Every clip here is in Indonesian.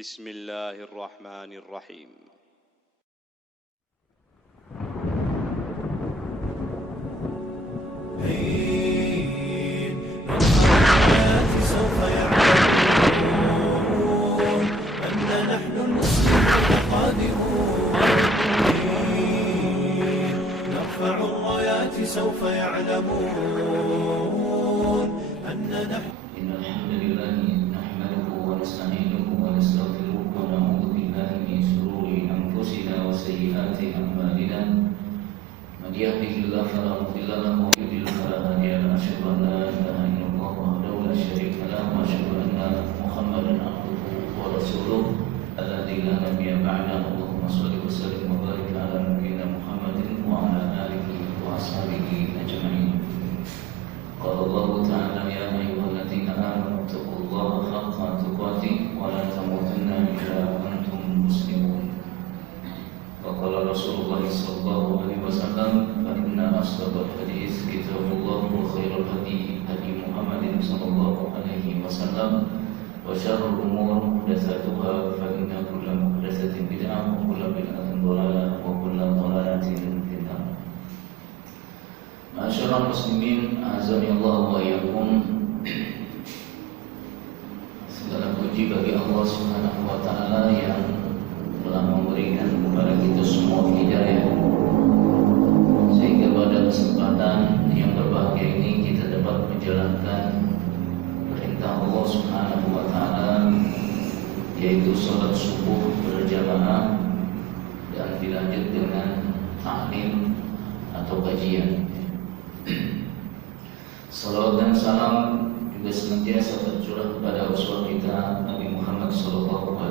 بسم الله الرحمن الرحيم. سوف يعلمون أن نحن المسلمون قادمون نرفع الرايات سوف يعلمون أن نحن إن الحمد لله نحمده ونستعينه ونستغفره ونعوذ بالله من شرور أنفسنا وسيئات أعمالنا من يهده الله فلا مضل له ومن يضلل فلا هادي له أشهد أن لا إله إلا الله وحده لا شريك له وأشهد أن محمدا عبده ورسوله الذي لا نبي بعده اللهم صل وسلم وبارك على نبينا محمد وعلى آله وأصحابه أجمعين. قال الله تعالى يا أيها الذين آمنوا اتقوا الله حق تقاته ولا تموتن إلا وأنتم مسلمون. وقال رسول الله صلى الله عليه وسلم فإن أصدق الحديث كتاب الله وخير الهدي هدي محمد صلى الله عليه وسلم وشر الأمور محدثاتها فإن كل محدثة بدعة وكل بدعة ضلالة وكل ضلالة في النار. Ma'asyiral muslimin, azanillahu wa iyyakum. Segala puji bagi Allah Subhanahu wa taala yang telah memberikan kepada kita semua hidayah sehingga pada kesempatan yang berbahagia ini kita dapat menjalankan perintah Allah Subhanahu wa taala, yaitu salat subuh berjamaah dan dilanjut dengan ta'lim atau kajian. Salawat dan salam juga senantiasa tercurah kepada Rasul kita Nabi Muhammad SAW,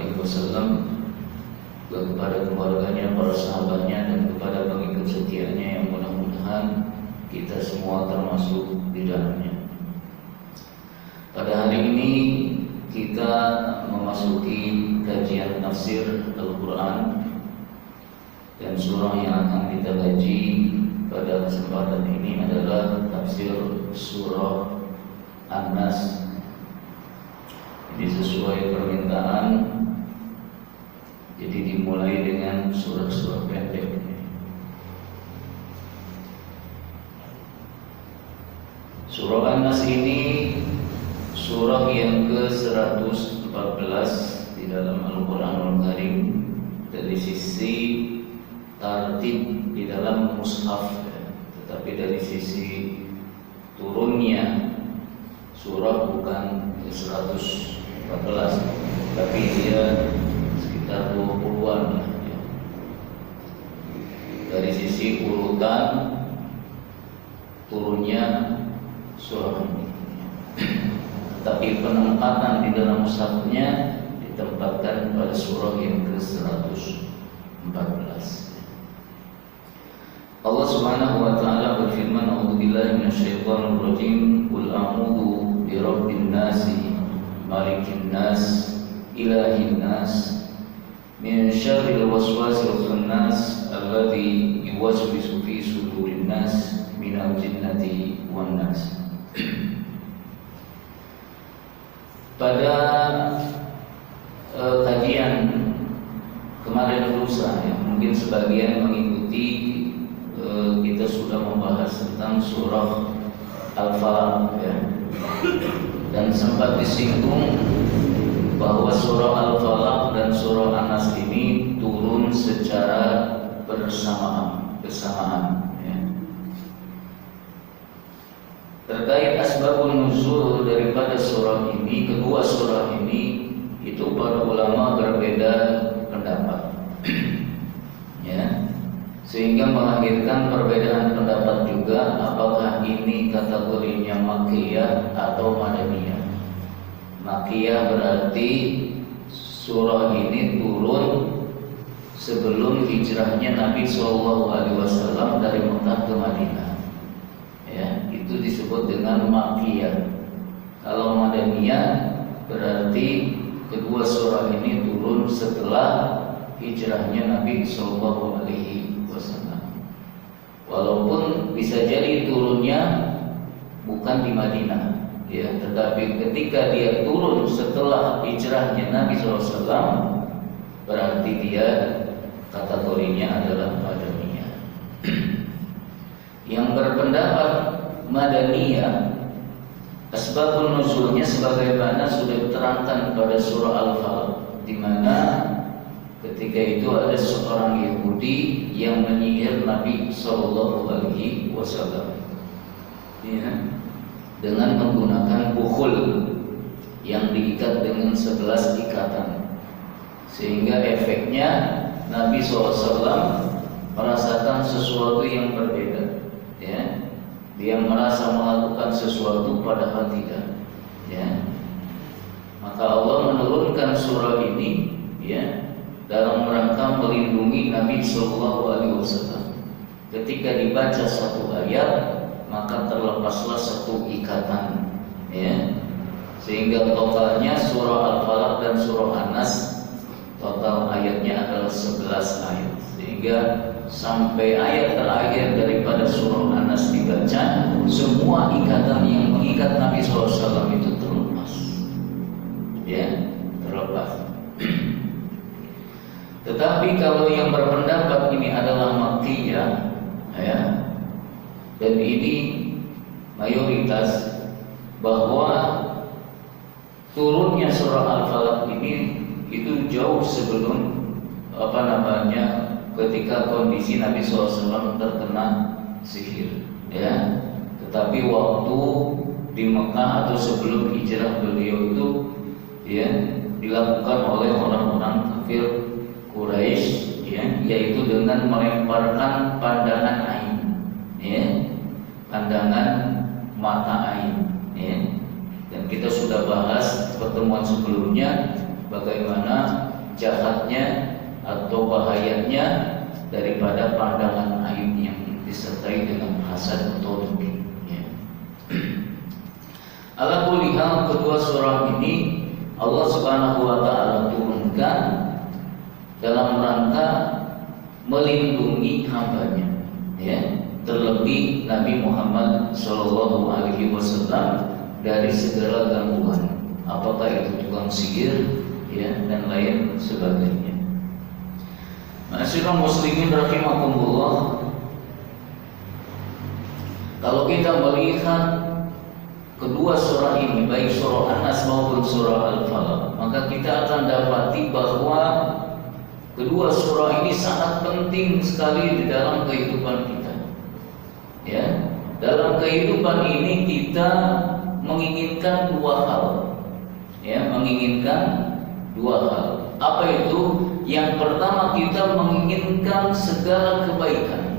kepada keluarganya, para sahabatnya, dan kepada pengikut setianya yang mudah-mudahan kita semua termasuk di dalamnya. Pada hari ini kita memasuki kajian tafsir Al-Quran, dan surah yang akan kita kaji pada kesempatan ini adalah tafsir surah An-Nas. Ini sesuai permintaan, jadi dimulai dengan surah-surah pendek. Surah An-Nas ini surah yang ke-114 di dalam Al-Quranul Karim dari sisi tartib di dalam mushaf, tetapi dari sisi turunnya surah bukan 114, tapi dia sekitar 20-an ya. Dari sisi urutan turunnya surah ini, tapi penempatan di dalam mushafnya ditempatkan pada surah yang ke-114. Allah Subhanahu wa taala berfirman, "A'udzubillahi minasyaitonir rajim. Qul a'udzu birabbin nasi, malikin nas, ilahin nas, min syarril waswasil khannas, alladzi yuwaswisu fi sudurin nas, minal jinnati wan nas." Pada kajian kemarin lusa ya, mungkin sebagian mengikuti, kita sudah membahas tentang surah Al-Falaq ya. Dan sempat disinggung bahwa surah Al-Falaq dan surah An-Nas ini turun secara bersamaan ya. Terkait asbabun nuzul daripada surah ini, kedua surah ini, itu para ulama berbeda pendapat ya. Sehingga melahirkan perbedaan pendapat juga apakah ini kategorinya Makkiyah atau Madaniyah. Makkiyah berarti surah ini turun sebelum hijrahnya Nabi SAW dari Mekah ke Madinah. Ya, itu disebut dengan Makkiyah. Kalau Madaniyah berarti kedua surah ini turun setelah hijrahnya Nabi SAW. Walaupun bisa jadi turunnya bukan di Madinah, ya, tetapi ketika dia turun setelah hijrahnya Nabi SAW, berarti dia kategorinya adalah Madaniyah. Yang berpendapat Madaniyah, asbabun nuzulnya sebagaimana sudah diterangkan pada surah Al-Falaq, di mana ketika itu ada seorang Yahudi yang menyihir Nabi SAW, ya, dengan menggunakan bukhul yang diikat dengan 11 ikatan, sehingga efeknya Nabi SAW merasakan sesuatu yang berbeda, ya. Dia merasa melakukan sesuatu padahal tidak, ya. Maka Allah menurunkan surah ini, ya, dalam rangka melindungi Nabi SAW. Ketika dibaca satu ayat, maka terlepaslah satu ikatan, ya. Sehingga totalnya surah Al-Falaq dan surah An-Nas, total ayatnya adalah 11 ayat. Sehingga sampai ayat terakhir daripada surah An-Nas dibaca, semua ikatan yang mengikat Nabi SAW itu terlepas, ya, terlepas. Tetapi kalau yang berpendapat ini adalah Makkiyah, ya, dan ini mayoritas, bahwa turunnya surah Al-Falaq ini itu jauh sebelum ketika kondisi Nabi SAW terkena sihir, ya. Tetapi waktu di Mekah atau sebelum hijrah beliau itu, ya, dilakukan oleh orang-orang kafir Quraisy, ya, yaitu dengan melemparkan pandangan ain, ya, pandangan mata ain, ya. Dan kita sudah bahas pertemuan sebelumnya bagaimana jahatnya atau bahayanya daripada pandangan ain yang disertai dengan hasad atau dengki, ya. Ala kulli hal, kedua surah ini Allah Subhanahu wa taala turunkan dalam rangka melindungi hambanya, ya, terlebih Nabi Muhammad SAW dari segala gangguan, apakah itu tukang sihir, ya, dan lain sebagainya. Ma'asyiral muslimin rahimakumullah, kalau kita melihat kedua surah ini, baik surah An-Nas maupun surah Al-Falaq, maka kita akan dapati bahwa kedua surah ini sangat penting sekali di dalam kehidupan kita, ya. Dalam kehidupan ini kita menginginkan dua hal, ya, menginginkan dua hal. Apa itu? Yang pertama, kita menginginkan segala kebaikan,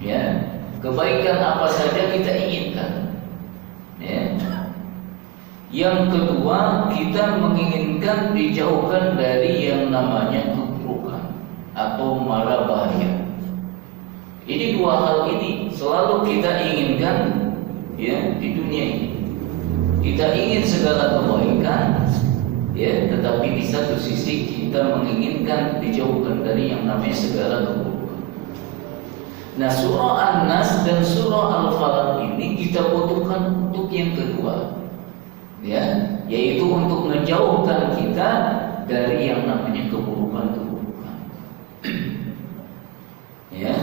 ya. Kebaikan apa saja kita inginkan, ya. Yang kedua, kita menginginkan dijauhkan dari yang namanya keburukan atau mara bahaya. Ini dua hal ini selalu kita inginkan, ya, di dunia ini. Kita ingin segala kebaikan, ya, tetapi di satu sisi kita menginginkan dijauhkan dari yang namanya segala keburukan. Nah, surah An-Nas dan surah Al-Falaq ini kita butuhkan untuk yang kedua, ya, yaitu untuk menjauhkan kita dari yang namanya keburukan-keburukan. Ya,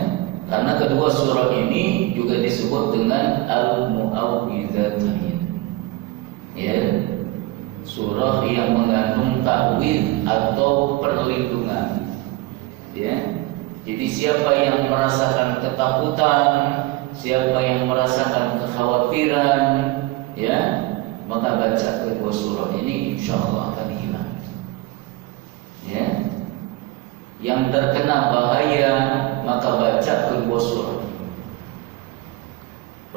karena kedua surah ini juga disebut dengan Al-Mu'awwidzatain, ya, surah yang mengandung ta'widz atau perlindungan, ya. Jadi siapa yang merasakan ketakutan, siapa yang merasakan kekhawatiran, ya, maka baca kedua surah ini, insya Allah akan hilang, ya. Yang terkena bahaya, maka baca kedua surah.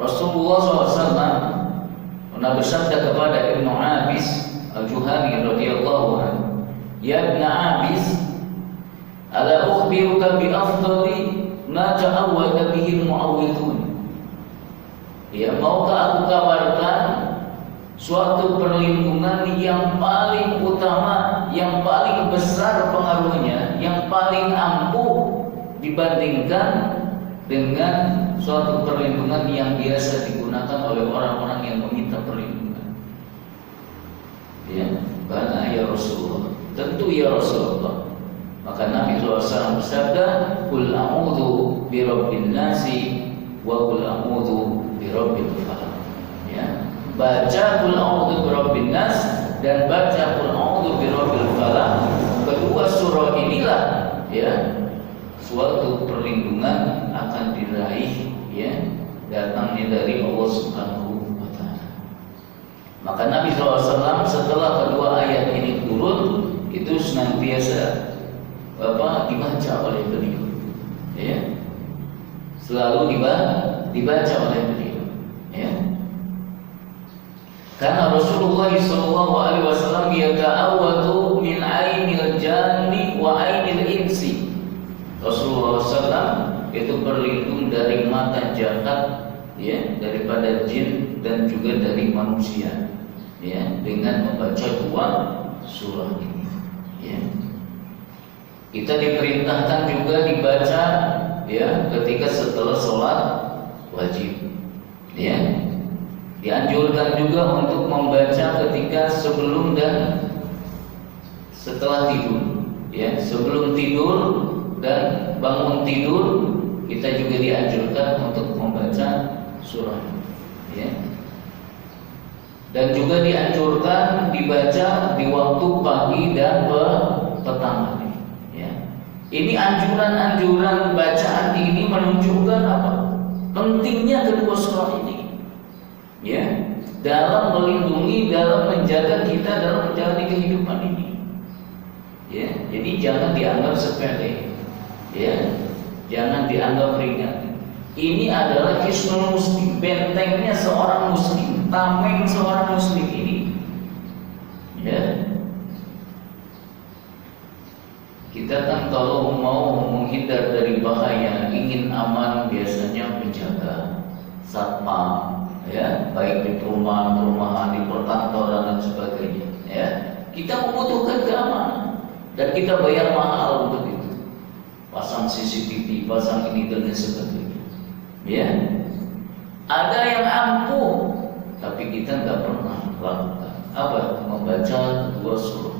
Rasulullah SAW pernah bersabda kepada Ibnu Abis Al-Juhani radhiyallahu anhu, "Ya Ibn Abis, ala ukhbiruka bi afdali ma ta'awwada bihi al-mu'awwidhun." Ya, maukah aku kabarkan suatu perlindungan yang paling utama, yang paling besar pengaruhnya, yang paling ampuh dibandingkan dengan suatu perlindungan yang biasa digunakan oleh orang-orang yang meminta perlindungan. ya Rasulullah. Maka Nabi SAW bersabda, "Qul a'udzu birabbin nasi wa qul a'udzu birabbil falaq." Ya, baca qul a'udzu birabbin nas dan baca qul a'udzu birabbil falaq. Kedua surah inilah ya suatu perlindungan akan diraih ya datangnya dari Allah Subhanahu wa taala. Maka Nabi SAW setelah kedua ayat ini turun itu senantiasa dibaca oleh beliau, ya, selalu dibaca oleh beliau, ya. Karena Rasulullah SAW yata'awwadu min ainil janni wa ainil insi. Rasulullah SAW itu berlindung dari mata jahat, ya, daripada jin dan juga dari manusia, ya, dengan membaca dua surah ini, ya. Kita diperintahkan juga dibaca ya ketika setelah sholat wajib, ya. Dianjurkan juga untuk membaca ketika sebelum dan setelah tidur, ya. Sebelum tidur dan bangun tidur kita juga dianjurkan untuk membaca surah, ya. Dan juga dianjurkan dibaca di waktu pagi dan petang hari. Ini anjuran-anjuran bacaan ini menunjukkan apa? Pentingnya kedua surah ini, ya, dalam melindungi, dalam menjaga kita, dalam menjalani kehidupan ini, ya. Jadi jangan dianggap sepele, ya, jangan dianggap ringan. Ini adalah hisnul muslim, bentengnya seorang muslim, tameng seorang muslim ini, ya. Kita kan kalau mau menghindar dari bahaya, ingin aman, biasanya penjaga, satpam, ya, baik di perumahan, di perkantoran dan sebagainya, ya. Kita membutuhkan keamanan dan kita bayar mahal untuk itu. Pasang CCTV, pasang ini dan sebagainya, ya. Ada yang ampuh, tapi kita nggak pernah lakukan. Apa? Membaca dua surah.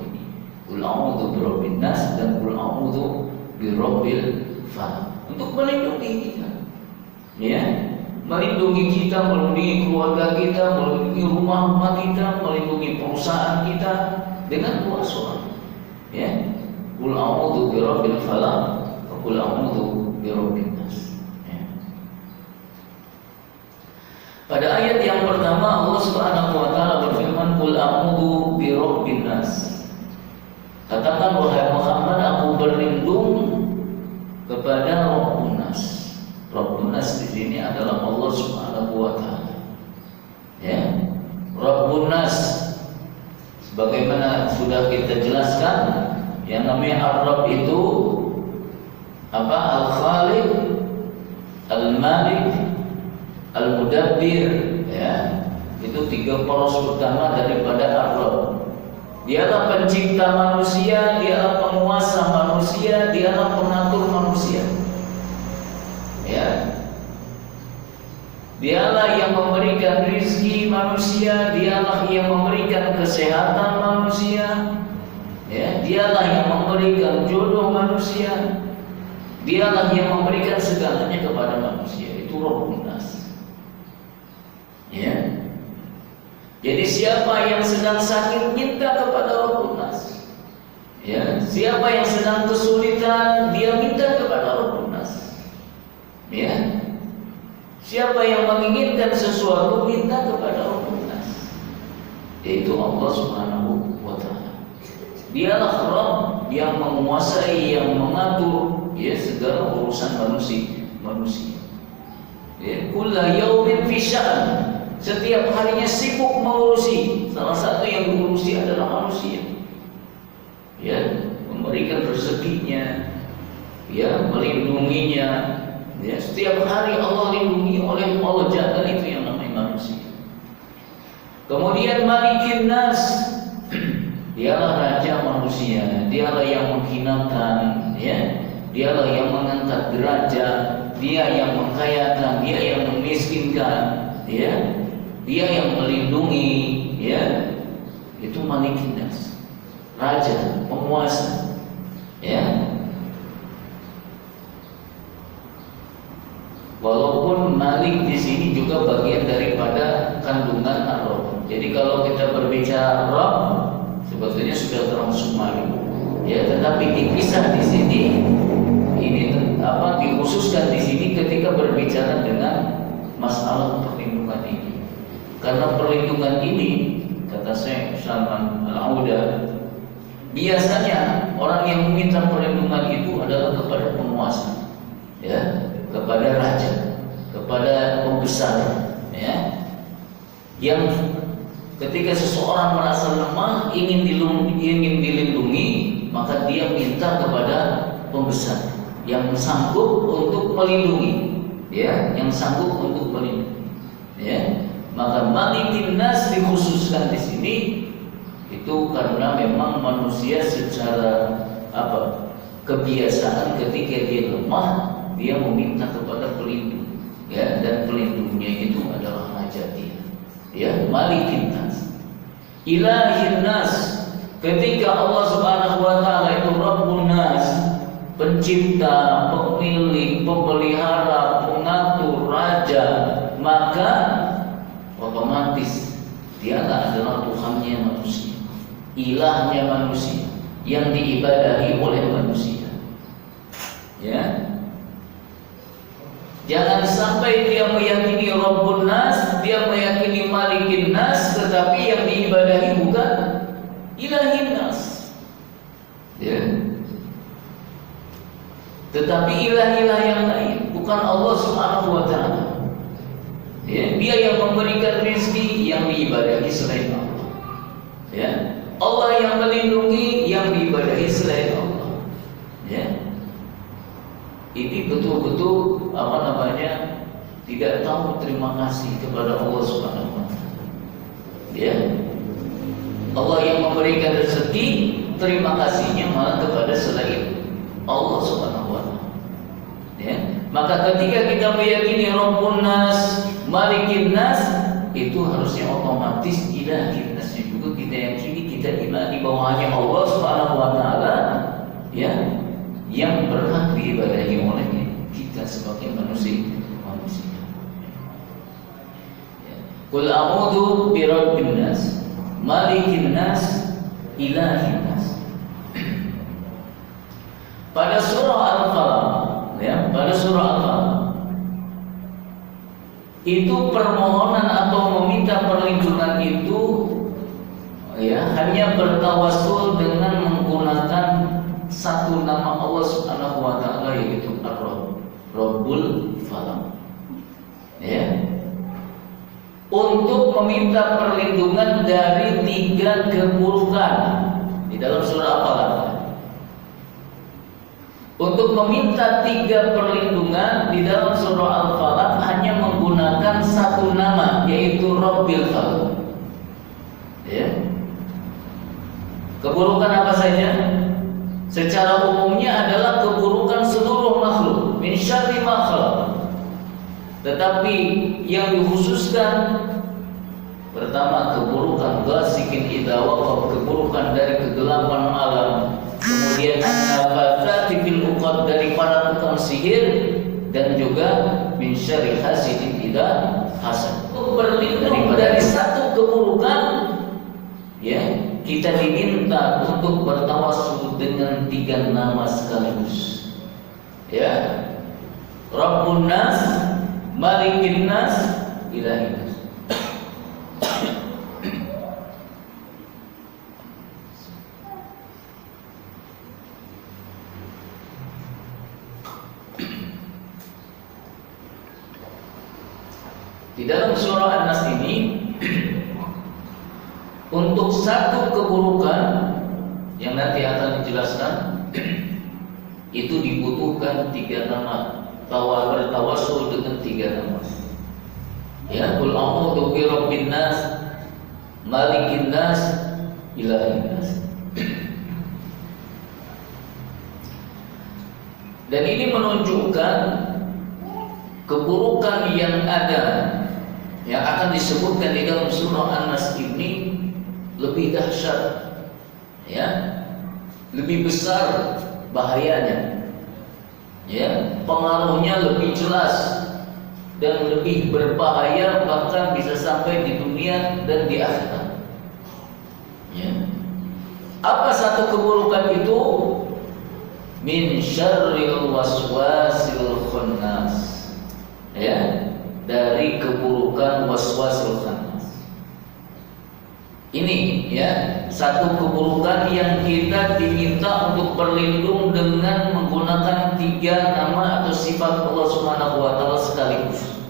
Qul a'udzu birabbin nas dan qul a'udzu birabbil falaq untuk melindungi kita, ya, melindungi kita, melindungi keluarga kita, melindungi rumah kita, melindungi perusahaan kita dengan dua surah, ya. Qul a'udzu birabbil falaq wa qul a'udzu birabbin nas, ya. Pada ayat yang pertama Allah Subhanahu wa taala berfirman, "Qul a'udzu birabbin nas." Katakan wahai Muhammad, aku berlindung kepada Rabbun Nas. Rabbun Nas di sini adalah Allah Subhanahu wa taala. Ya. Rabbun Nas sebagaimana sudah kita jelaskan, yang namanya Ar-Rabb itu apa? Al-Khaliq, Al-Malik, Al-Mudabbir, ya. Itu tiga poros utama daripada Ar-Rabb. Dialah pencipta manusia, dialah penguasa manusia, dialah pengatur manusia, ya. Dialah yang memberikan rizki manusia, dialah yang memberikan kesehatan manusia, ya. Dialah yang memberikan jodoh manusia, dialah yang memberikan segalanya kepada manusia. Itu Rabbun Nas, ya. Jadi siapa yang sedang sakit minta kepada Rabbun Nas, ya. Siapa yang sedang kesulitan dia minta kepada Rabbun Nas, ya. Siapa yang menginginkan sesuatu minta kepada Rabbun Nas, yaitu Allah Subhanahu wa taala. Dialah Rabb yang menguasai, yang mengatur, ya, segala urusan manusia. Ya, kullu yaumin fi sya'n. Setiap harinya sibuk mengurusi. Salah satu yang diurusi adalah manusia, ya, memberikan rezekinya, ya, melindunginya, ya. Setiap hari Allah lindungi, oleh Allah jaga, itu yang namanya manusia. Kemudian Malikin Nas, dialah raja manusia, dialah yang menghinakan, ya, dialah yang mengangkat derajat, dia yang mengkayakan, dia yang memiskinkan, ya. Dia yang melindungi, ya. Itu Malikin Nas, raja, penguasa. Ya. Walaupun Malik di sini juga bagian daripada kandungan Ar-Rabb. Jadi kalau kita berbicara Rabb, sebetulnya sudah termasuk Malik. Ya, tetapi dipisah di sini, ini dikhususkan di sini ketika berbicara dengan masalah perlindungan ini. Karena perlindungan ini, kata Syekh Salman Al-Auda, biasanya orang yang meminta perlindungan itu adalah kepada penguasa, ya, kepada raja, kepada pembesar, ya, yang ketika seseorang merasa lemah ingin dilindungi, maka dia minta kepada pembesar yang sanggup untuk melindungi, ya, yang sanggup untuk melindungi, ya. Maka Malikin Nas dikhususkan di sini itu karena memang manusia secara kebiasaan ketika dia lemah dia meminta kepada pelindung, ya, dan pelindungnya itu adalah raja dia, ya, Malikin Nas, Ilahin Nas. Ketika Allah Subhanahu wa taala itu Rabbun Nas, pencipta, pemilik, pemelihara, pengatur, raja, maka otomatis dialah adalah Tuhannya manusia, ilahnya manusia, yang diibadahi oleh manusia. Ya. Jangan sampai dia meyakini Rabbun Nas, dia meyakini Malikin Nas, tetapi yang diibadahi bukan Ilahin Nas. Ya. Tetapi ilah-ilah yang lain, bukan Allah Subhanahu wa taala. Ya, dia yang memberikan rezeki, yang diibadahi selain Allah. Ya. Allah yang melindungi, yang diibadahi selain Allah. Ya. Ini betul-betul tidak tahu terima kasih kepada Allah Subhanahu wa taala. Ya. Allah yang memberikan rezeki, terima kasihnya malah kepada selain Allah Subhanahu wa taala. Ya. Maka ketika kita meyakini Rabbun Nas, Malikin Nas, itu harusnya otomatis Ilahin Nas juga kita yakini, kita imani bahwa hanya Allah Subhanahu wa taala, ya, yang berhak diibadahi oleh kita sebagai manusia. Ya. Qul a'udzu birabbin nas, malikin nas, ilahin nas. Pada surah Al-Falaq, ya, pada surah Al-Falaq itu permohonan atau meminta perlindungan itu, ya, hanya bertawassul dengan menggunakan satu nama Allah Subhanahu wa taala, yaitu Ar-Rabb, Rabbul Falaq. Ya. Untuk meminta perlindungan dari 3 keburukan di dalam surah Al-Falaq. Untuk meminta 3 perlindungan di dalam surah Al-Falaq hanya menggunakan satu nama, yaitu Rabbil Falaq. Ya. Keburukan apa saja? Secara umumnya adalah keburukan seluruh makhluk, min syarri ma khalaq. Tetapi yang dikhususkan pertama keburukan ghasikin idza waqab, keburukan dari kegelapan malam. Kemudian an-nafatsati fil uqad, dari para tukang sihir, dan juga min syarri hasidin idza hasad. Berlindung dari satu keburukan, ya, kita diminta untuk bertawassul dengan 3 nama sekaligus. Ya. Rabbun Nas, Malikin Nas, Ilahin Nas. Di dalam surah An-Nas ini untuk satu keburukan yang nanti akan dijelaskan itu dibutuhkan 3 nama, bertawassul dengan 3 nama. Ya, qul a'udzu birabbin nas, malikin nas, ilahin nas. Dan ini menunjukkan keburukan yang ada, yang akan disebutkan di dalam surah An-Nas ini lebih dahsyat, ya, lebih besar bahayanya, ya, pengaruhnya lebih jelas dan lebih berbahaya, bahkan bisa sampai di dunia dan di akhirat. Ya. Apa satu keburukan itu? Min syarril waswasil khannas. Ya, dari keburukan waswasil khannas. Ini ya, satu keburukan yang kita diminta untuk berlindung dengan menggunakan 3 nama atau sifat Allah Subhanahu wa taala sekaligus,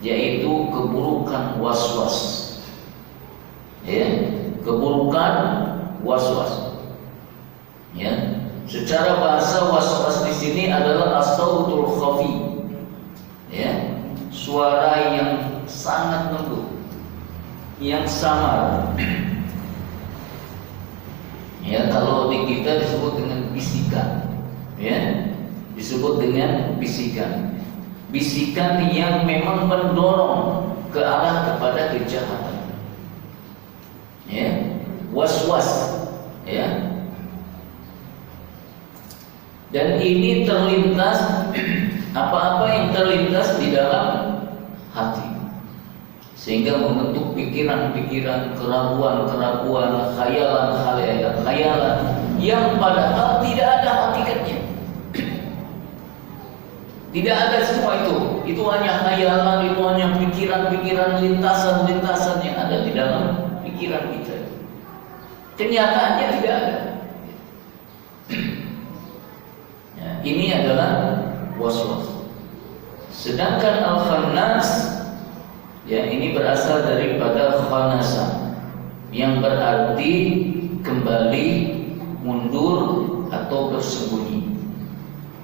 yaitu keburukan waswas. Ya, keburukan waswas. Ya. Secara bahasa waswas di sini adalah as-sautul khafi. Ya, suara yang sangat lembut, yang samar. Ya, kalau di kita disebut dengan bisikan. Ya, disebut dengan bisikan. Bisikan yang memang mendorong ke arah kepada kejahatan. Ya, was-was. Ya. Dan ini terlintas, apa-apa yang terlintas di dalam hati, sehingga membentuk pikiran-pikiran, keraguan-keraguan, khayalan-khayalan yang padahal tidak ada hakikatnya. Tidak ada semua itu. Itu hanya khayalan, itu hanya pikiran-pikiran, lintasan-lintasan yang ada di dalam pikiran kita. Kenyataannya tidak ada. Ya, ini adalah waswas. Sedangkan al-khannas, ya, ini berasal daripada khanasa, yang berarti kembali, mundur atau bersembunyi.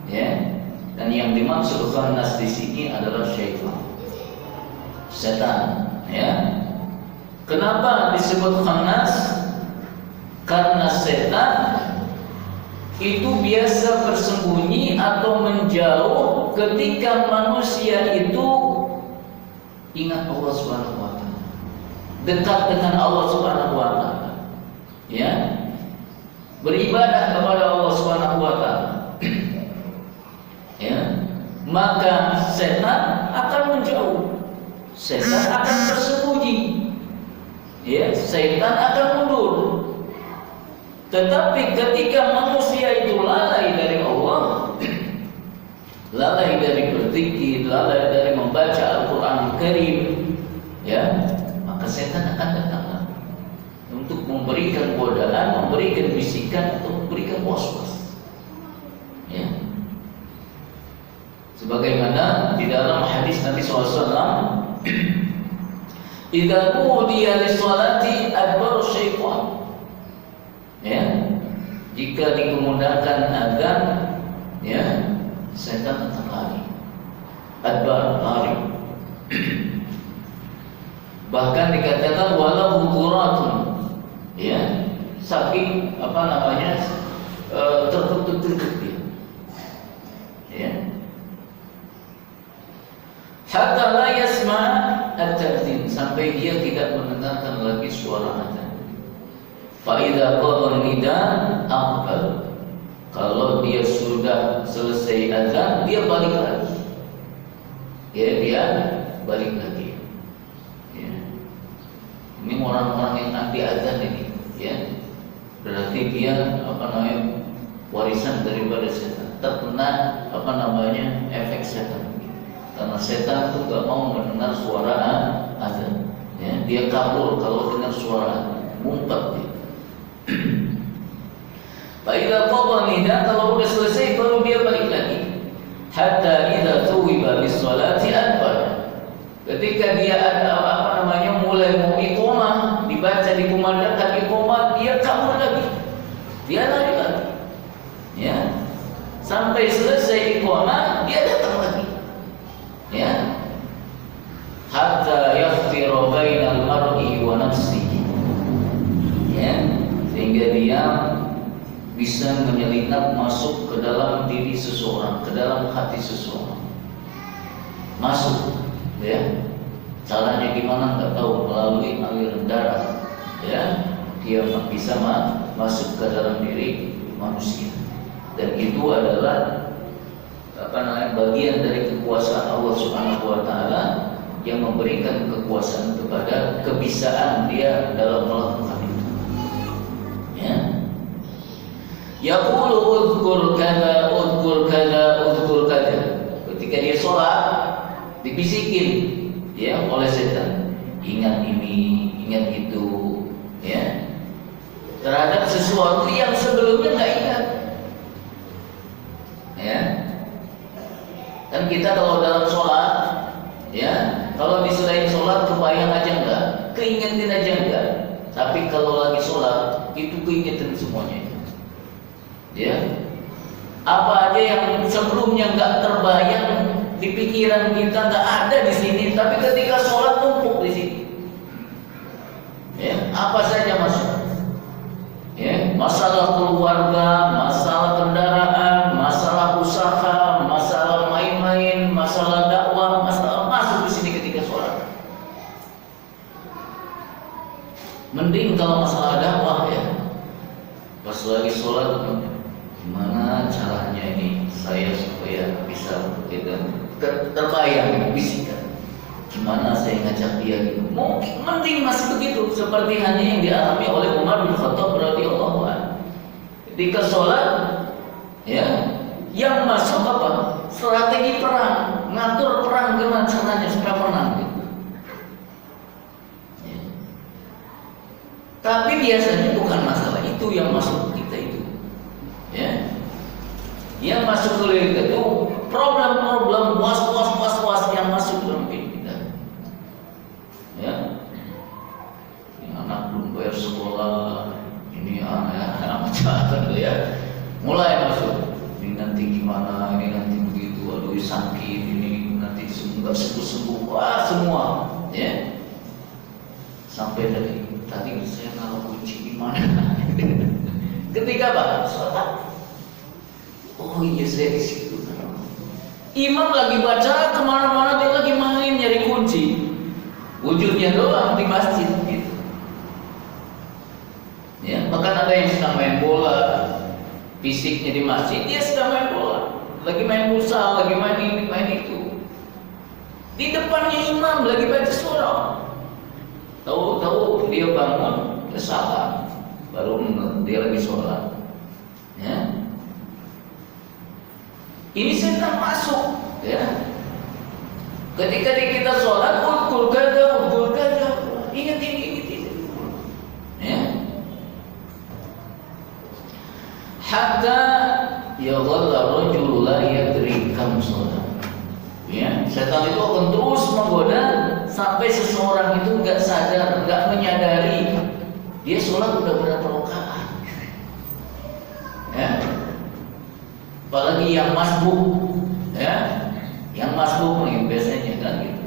Ya, dan yang dimaksud khannas di sini adalah syaitan, setan. Ya, kenapa disebut khannas? Karena setan itu biasa bersembunyi atau menjauh ketika manusia itu ingat Allah Subhanahu wa taala, dekat dengan Allah Subhanahu wa taala, ya, beribadah kepada Allah Subhanahu wa taala. Ya, maka setan akan menjauh, setan akan bersembunyi, ya, setan akan mundur. Tetapi ketika manusia itu lalai dari Allah, lalai dari berzikir, lalai dari membaca Al-Quran Karim, ya, maka setan akan datang untuk memberikan godaan, memberikan bisikan, atau memberikan waswas. Ya. Sebagaimana di dalam hadis Nabi SAW, "Idza nudiya lis-salati adbar syaitan." Ya, jika dikumandangkan azan, ya, setan akan lari, adbar, lari. Bahkan dikatakan walau quratun, ya, saking tertutup dia. Ya. Hatta la yasma' at-ta'zin, sampai dia tidak mendengarkan lagi suara azan. Fa'idha qadha nida aqbal, kalau dia sudah selesai azan, dia balik lagi. Ya, dia balik lagi. Ya. Ini orang-orang yang anti azan ini, ya, berarti dia warisan daripada setan, terkena efek setan. Karena setan itu gak mau mendengar suara azan. Ya, dia kabur kalau dengar suara azan, ngumpet dia. Fa'idha qadha nida, kalau sudah selesai baru dia balik lagi. Hatta idza thuwiba bis-salati adbar, ketika dia mulai mau iqamah, dibaca, dikumandangkan iqamah, dia kabur lagi, dia lari lagi. Ya, sampai selesai iqamah dia datang lagi. Ya, hatta yakhfira bainal mar'i wa nafsihi. Ya, sehingga dia bisa menyelinap masuk ke dalam diri seseorang, ke dalam hati seseorang. Masuk, ya. Caranya gimana nggak tahu, melalui aliran darah. Ya, dia bisa masuk ke dalam diri manusia. Dan itu adalah bagian dari kekuasaan Allah Subhanahu wa taala yang memberikan kekuasaan kepada kebisaan dia dalam melakukan itu. Ya. Yaqulu udhkur kada udhkur kada udhkur kada. Ketika dia sholat dibisikin ya oleh setan, ingat ini, ingat itu, ya. Terhadap sesuatu yang sebelumnya nggak ingat. Ya. Kan kita kalau dalam sholat, ya, kalau diselain sholat kebayang aja enggak, keingetin aja enggak. Tapi kalau lagi sholat itu keingetin semuanya. Ya, apa aja yang sebelumnya enggak terbayang di pikiran kita enggak ada di sini, tapi ketika sholat tumpuk di sini. Ya, apa saja masuk. Ya, masalah keluarga, masalah kendaraan, masalah usaha, masalah main-main, masalah dakwah, masalah masuk di sini ketika sholat. Mending kalau masalah dakwah ya, pas lagi sholat, gimana caranya ini saya supaya bisa terbayang, bisikan. Gimana saya ngajak dia gitu. Mungkin mending masih begitu, seperti hanya yang dialami oleh Umar bin Khattab radhiyallahu anhu. Ketika sholat, ya, yang masuk apa? Strategi perang, ngatur perang gimana caranya supaya menang. Gitu. Ya. Tapi biasanya bukan masalah itu yang masuk ke kita itu, ya. Yang masuk ke kita itu problem-problem was-was yang masuk dalam hidup kita. Ya, ini anak belum bayar sekolah, ini anak macam ya, mulai masuk. Ini nanti gimana, ini nanti begitu, aduh sakit, ini nanti nggak sembuh, wah semua, ya. Sampai dari tadi saya naruh kunci di mana? Ketika apa? Sholat. Oh iya saya di situ. Imam lagi baca kemana-mana, dia lagi main nyari kunci. Wujudnya doang di masjid gitu. Ya, bahkan ada yang sedang main bola, fisiknya di masjid, dia sedang main bola, lagi main futsal, lagi main ini, main itu. Di depannya imam lagi baca surah. Tahu-tahu dia bangun, dia salam, baru dia lagi sholat. Ya. Ini setan masuk, ya. Ketika kita sholat, udhkur kada, ingat ini. Ya. Hatta yadhalla rajul la yadri kam sholat. Ya, setan itu akan terus menggoda sampai seseorang itu enggak sadar, enggak menyadari dia sholat udah berapa rakaat. Ya. Apalagi yang masbuk, ya, yang masbuk nih biasanya kan gitu.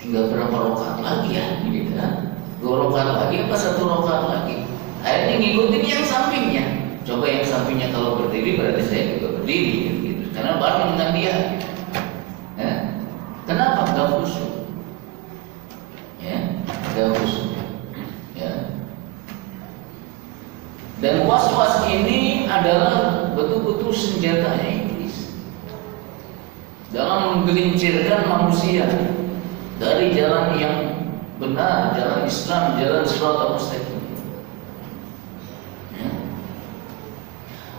Tinggal berapa rakaat lagi ya, gitu kan? 2 rakaat lagi apa 1 rakaat lagi? Akhirnya ngikutin yang sampingnya. Coba yang sampingnya kalau berdiri berarti saya juga berdiri, gitu. Karena bareng dengan dia. Ya. Kenapa? Gak khusyuk. Ya, gak khusyuk. Ya. Dan was-was ini adalah betul-betul senjatanya iblis dalam menggelincirkan manusia dari jalan yang benar, jalan Islam, jalan shiratal mustaqim. Ya.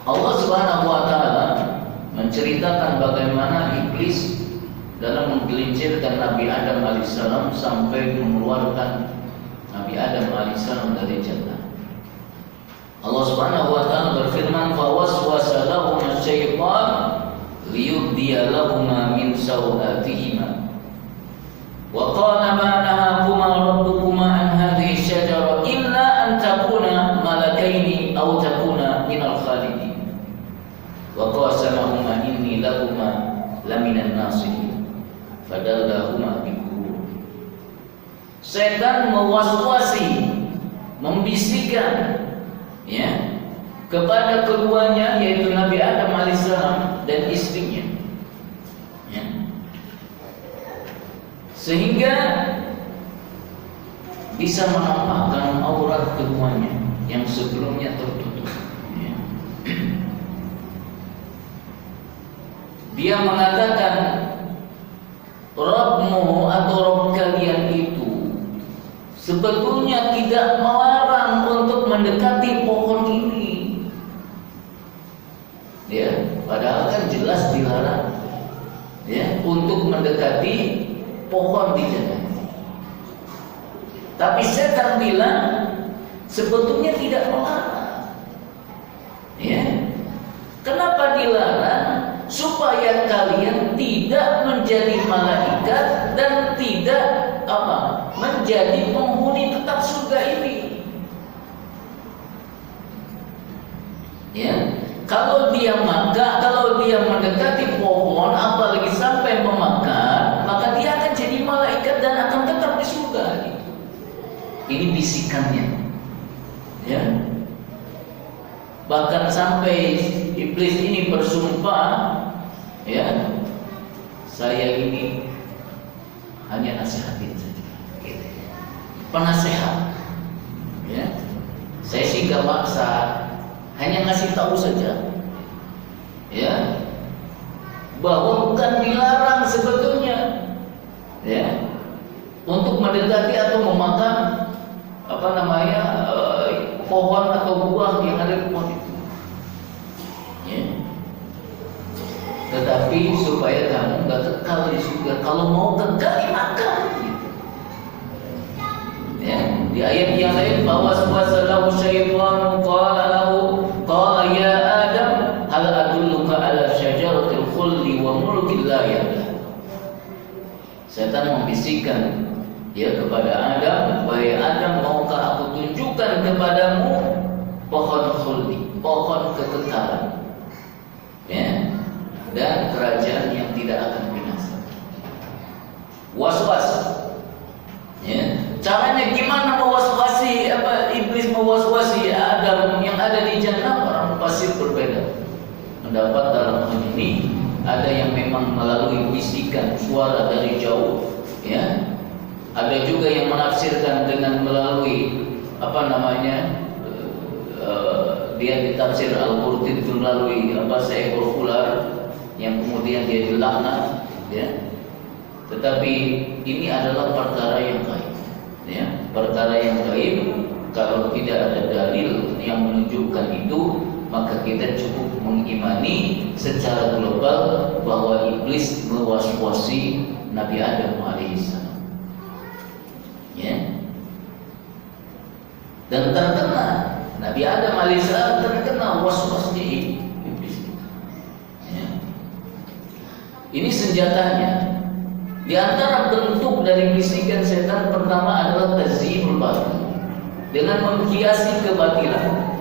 Allah Subhanahu wa taala menceritakan bagaimana iblis dalam menggelincirkan Nabi Adam alaihissalam sampai mengeluarkan Nabi Adam alaihissalam dari jannah. Allah Subhanahu wa taala berfirman, "Fa waswasa lahum asy-syaitan liyubdiya lahum min sawatihima. Wa qala ma nahakuma rabbukuma an hadhihi asy-syajarah illa an takuna malakaini aw takuna minal khalidin. Wa qasamahuma inni lakuma laminan nasihin. Fadallahuma bi-ghurur." Setan mewaswasi, membisikkan, ya, kepada keduanya yaitu Nabi Adam alaihissalam dan istrinya, ya, sehingga bisa menampakkan aurat keduanya yang sebelumnya tertutup. Dia mengatakan Rabbmu atau Rabb kalian itu sebetulnya tidak melarang untuk mendekati pohon ini. Ya, padahal kan jelas dilarang. Ya, untuk mendekati pohon di jannah. Tapi setan bilang sebetulnya tidak melarang. Ya. Kenapa dilarang? Supaya kalian tidak menjadi malaikat dan tidak menjadi penghuni tetap surga ini. Ya. Kalau dia mendekati pohon, apalagi sampai memakan, maka dia akan jadi malaikat dan akan tetap di surga. Ini bisikannya, ya. Bahkan sampai iblis ini bersumpah, ya, saya ini hanya nasihatin saja, gitu. Penasehat, ya. Saya sih gak maksa, hanya ngasih tahu saja, ya, bahwa bukan dilarang sebetulnya, ya, untuk mendekati atau memakan pohon atau buah yang ada di pohon itu, ya. Tetapi supaya kamu nggak kekal di surga. Kalau mau kekal makan, gitu. Ya, di ayat yang lain bahwa lahu syaitan qala ya Adam hal adulluka ala syajaratil khuldi wa mulkin la yabla. Setan membisikkan kepada Adam, wahai Adam, maukah aku tunjukkan kepadamu pohon khuldi, pohon kekekalan, ya, dan kerajaan yang tidak akan binasa. Was-was, ya. Caranya gimana mewaswasi, iblis mewaswasi Adam yang ada di jannah? Orang pasti berbeda. Mendapat dalam hal ini ada yang memang melalui bisikan suara dari jauh, ya. Ada juga yang menafsirkan dengan melalui dia ditafsir Al-Qurtubi melalui seekor ular yang kemudian dia dilaknat, ya. Tetapi ini adalah perkara yang gaib, ya. Perkara yang gaib, kalau tidak ada dalil yang menunjukkan itu, maka kita cukup mengimani secara global bahwa iblis mewaswasi Nabi Adam alaihissalam. Ya. Dan terkena Nabi Adam alaihissalam terkena waswasnya iblis. Ya. Ini senjatanya. Di antara bentuk dari bisikan setan pertama adalah tazyinul batil, dengan menghiasi kebatilan.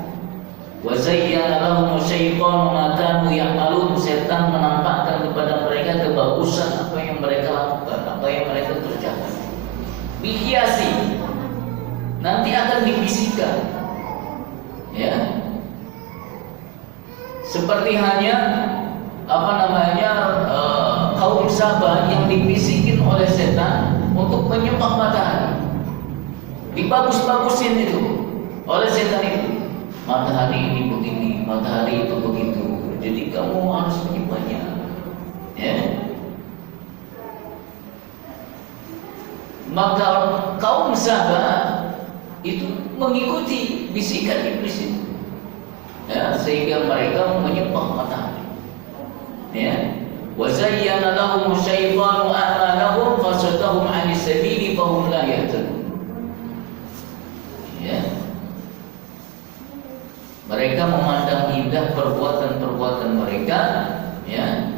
Wa zayyana lahum syaitanu ma kanu ya'malun. Setan menampakkan kepada mereka kebagusan apa yang mereka lakukan, apa yang mereka kerjakan. Dihiasi, nanti akan dibisikkan, ya. Seperti hanya kaum Sabah yang dibisikin oleh setan untuk menyembah matahari, dibagus-bagusin itu oleh setan itu. Matahari ini begini, matahari itu begitu, jadi kamu harus menyembahnya, ya. Maka kaum Sabah itu mengikuti bisikan iblis itu, ya, sehingga mereka menyembah matahari, ya. Wa zayyana lahum syaitanu a'malahum fasaddahum 'anis sabili fahum la yahtadun. Ya. Mereka memandang indah perbuatan-perbuatan mereka, ya,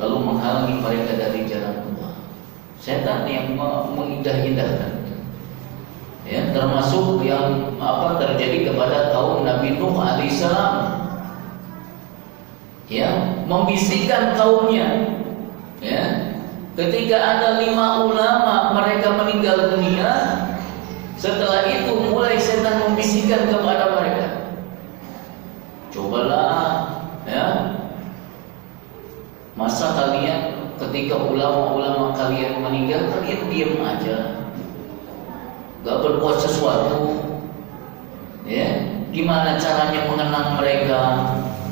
lalu menghalangi mereka dari jalan Allah. Setan yang mengindah-indahkan, ya, termasuk yang terjadi kepada kaum Nabi Nuh alaihissalam, ya, membisikkan kaumnya, ya, ketika ada 5 ulama mereka meninggal dunia. Setelah itu mulai setan membisikkan kepada mereka, cobalah, ya, masa kalian ketika ulama-ulama kalian meninggal kalian diam aja, gak berbuat sesuatu, ya. Gimana caranya mengenang mereka,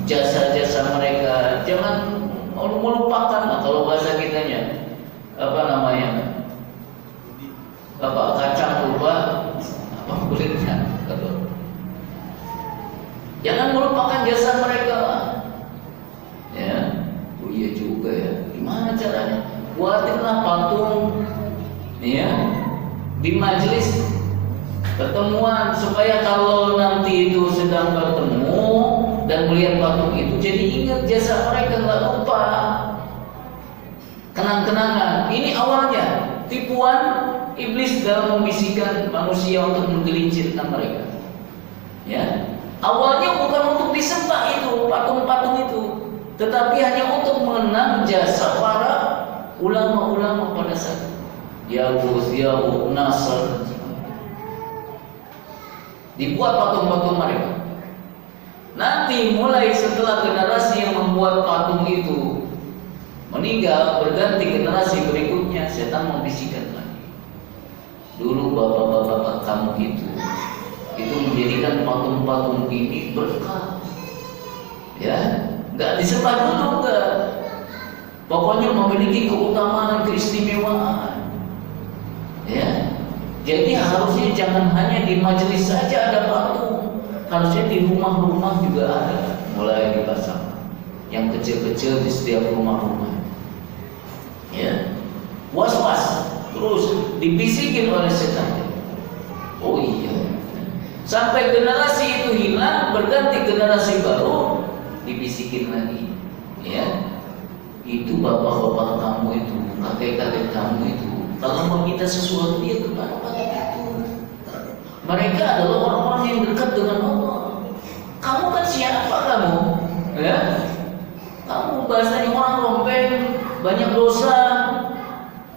jasa-jasa mereka? Jangan melupakan lah kalau bahasa kitanya. Apa namanya? Kacang lupa apa kulitnya. Jangan melupakan jasa mereka lah. Ya, oh iya juga ya. Gimana caranya? Buatinlah patung, ya, di majelis pertemuan supaya kalau nanti itu sedang bertemu dan melihat patung itu, jadi ingat jasa mereka, nggak lupa. Kenang-kenangan. Ini awalnya tipuan iblis dalam membisikkan manusia untuk menggelincirkan mereka. Ya, awalnya bukan untuk disembah itu patung-patung itu, tetapi hanya untuk mengenang jasa para ulama-ulama pada saat Ya'uq, Nasr. Dibuat patung-patung mereka. Nanti mulai setelah generasi yang membuat patung itu meninggal, berganti generasi berikutnya, setan membisikkan lagi. Dulu bapak-bapak kamu itu menjadikan patung-patung ini berkah. Ya, nggak disembah dulu, enggak. Pokoknya memiliki keutamaan, keistimewaan. Ya, jadi harusnya jangan hanya di majelis saja ada patung, harusnya di rumah-rumah juga ada, mulai dipasang. Yang kecil-kecil di setiap rumah-rumah. Ya, was-was, terus dibisikin oleh setan. Oh iya, sampai generasi itu hilang, berganti generasi baru, dibisikin lagi. Ya, itu bapak-bapak kamu itu, kakek-kakek kamu itu, kalau meminta sesuatu dia kepada patung itu. Mereka adalah orang-orang yang dekat dengan Allah. Kamu kan siapa kamu? Ya, kamu bahasanya orang rompeng, banyak dosa.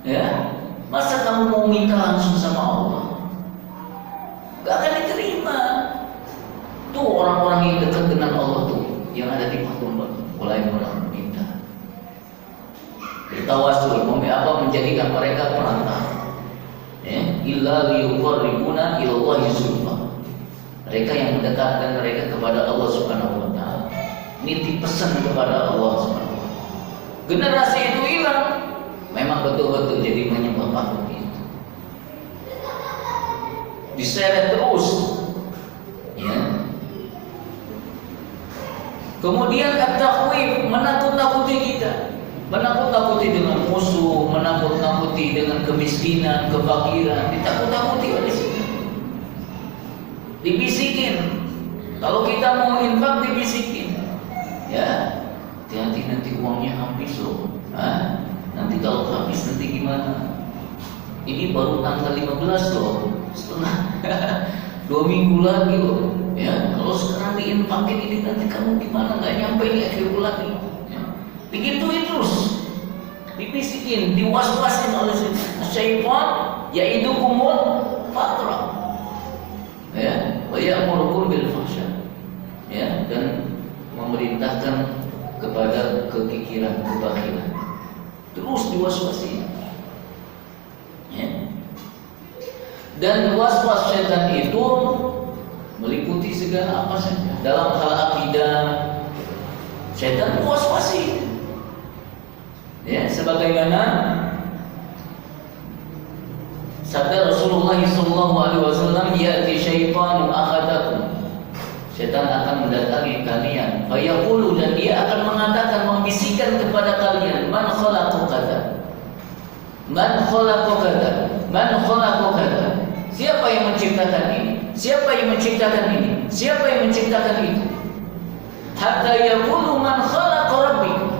Ya, masa kamu mau minta langsung sama Allah? Gak akan diterima. Tuh orang-orang yang dekat dengan Allah tuh, yang ada di patung-patung, mulai meminta. Bertawasul, menjadikan mereka perantara. Ya, illa liyuqarribuna ilallahi zulfa. Mereka yang mendekatkan mereka kepada Allah Subhanahu wa taala. Nitip pesan kepada Allah Subhanahu wa taala. Generasi itu hilang, memang betul-betul jadi menyembah patung itu. Diseret terus. Ya. Kemudian at-takhwif, menakut-nakuti kita. Menakut-nakuti dengan musuh, menakut-nakuti dengan kemiskinan, kefakiran, ditakut-takuti oleh sini. Dibisikin. Kalau kita mau infak dibisikin. Ya, hati-hati nanti uangnya habis loh. Nanti kalau habis nanti gimana? Ini baru tanggal 15 loh, setengah 2 minggu lagi loh. Ya, kalau sekarang diinfakin ini nanti kamu gimana? Nggak nyampe di akhir bulan nih. Ya. Digituin terus, dibisikin, diwas-wasin oleh syaitan, ya'idukumul faqra. Ya, wa ya'murukum bil fahsya. Ya, dan memerintahkan kepada kekikiran, kebakhilan. Terus diwaswasi. Ya. Dan was-was setan itu meliputi segala apa saja. Dalam hal akidah, setan was-wasi. Ya, sebagaimana sabda Rasulullah SAW, ya'ti syaitanu akhadakum. Setan akan mendatangi kalian, fayaqulu, dan dia akan mengatakan, membisikkan kepada kalian, man khalaqu kadza, man khalaqu kadza, man khalaqu kadza. Siapa yang menciptakan ini? Siapa yang menciptakan ini? Siapa yang menciptakan itu? Hatta yaqulu man khalaqa rabbikum.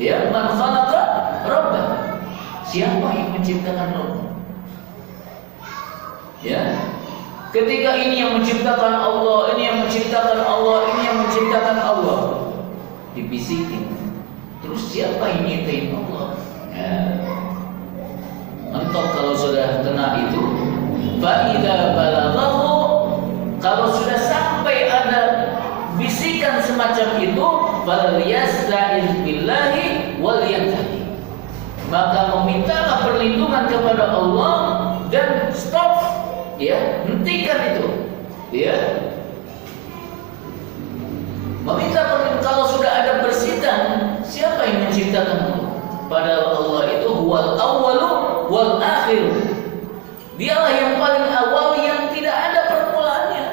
Ya, man khalaqa rabbak. Siapa yang menciptakan Rabb? Ya. Ketika ini yang menciptakan Allah, ini yang menciptakan Allah, ini yang menciptakan Allah, dibisikin. Terus siapa yang nyiptain Allah? Ya. Mentok kalau sudah kena itu. Fa'idha balaghahu, kalau sudah sampai ada bisikan semacam itu, falyasta'iz billahi wal yantahi, maka memintalah perlindungan kepada Allah dan stop, ya, hentikan itu, ya. Meminta perlindungan. Kalau sudah ada bersitan, siapa yang Padahal Allah itu huwal awwalu wal akhiru. Dialah yang paling awal yang tidak ada permulaannya.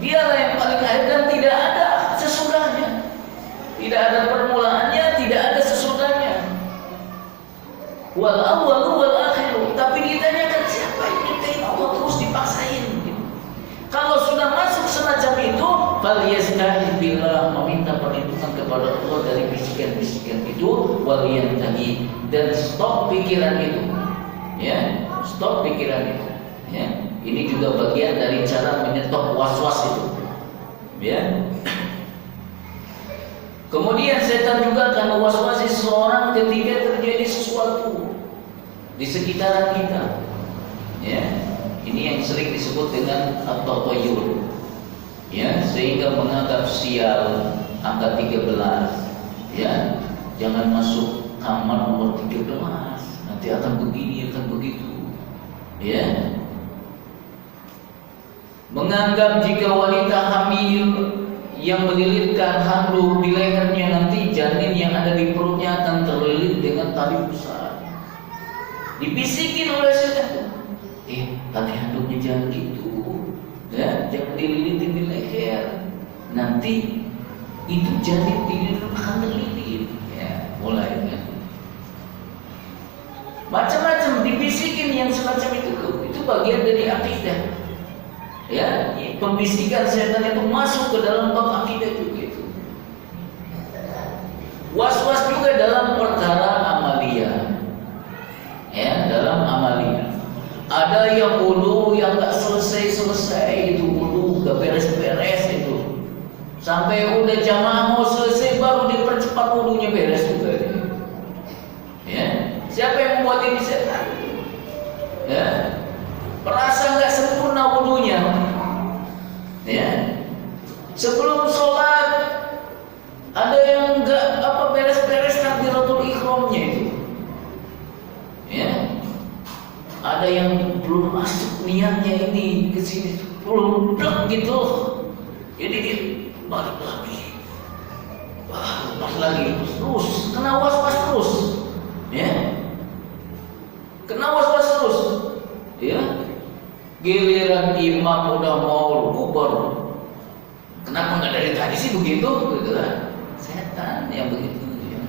Dialah yang paling akhir dan tidak ada sesudahnya. Tidak ada permulaannya, tidak ada sesudahnya. Wal awwalu wal akhiru. Tapi ditanyakan siapa yang nikahin Allah terus dipaksain. Kalau sudah masuk semacam itu, falyasta'iz billah, meminta perlindungan kepada Allah dari bisikan-bisikan itu, waliyantahi, dan stop pikiran itu. Ya, stop pikiran itu. Ya, ini juga bagian dari cara menyetop was-was itu. Ya. Kemudian setan juga akan was-wasi seseorang ketika terjadi sesuatu di sekitaran kita. Ya. Ini yang sering disebut dengan at-tatayyur. Ya, sehingga menganggap sial angka 13. Ya, jangan masuk kamar nomor 13. Nanti akan begini, akan begitu. Ya. Menganggap jika wanita hamil yang melilitkan handuk di lehernya, nanti janin yang ada di perutnya akan terlilit dengan tali besar. Dibisikin oleh setan. Tali handuknya jangan gitu, ya, jangan dililitin di leher. Nanti itu janin dililit akan terlilit, ya, mulai ya. Macam-macam dibisikin yang semacam itu bagian dari akidah. Ya, pembisikan setan itu masuk ke dalam bab akidah juga itu. Was-was juga dalam perkara amalia. Ya, dalam amalia. Ada yang wudu yang gak selesai itu wudu, gak beres-beres itu. Sampai udah jamaah mau selesai baru dipercepat wudunya beres juga. Ya, siapa yang membuat ini setan? Ya, merasa gak sempurna wudunya. Ya, sebelum sholat ada yang gak beres-beres takbiratul ihramnya itu. Ya. Ada yang belum masuk niatnya ini ke sini, belum blek gitu. Jadi dia balik lagi. Lepas lagi terus, kena was-was terus. Ya. Kena was-was terus. Ya. Giliran imam udah mau bubar. Kenapa enggak dari tadi sih begitu? Gitu kan. Setan yang begitu ya.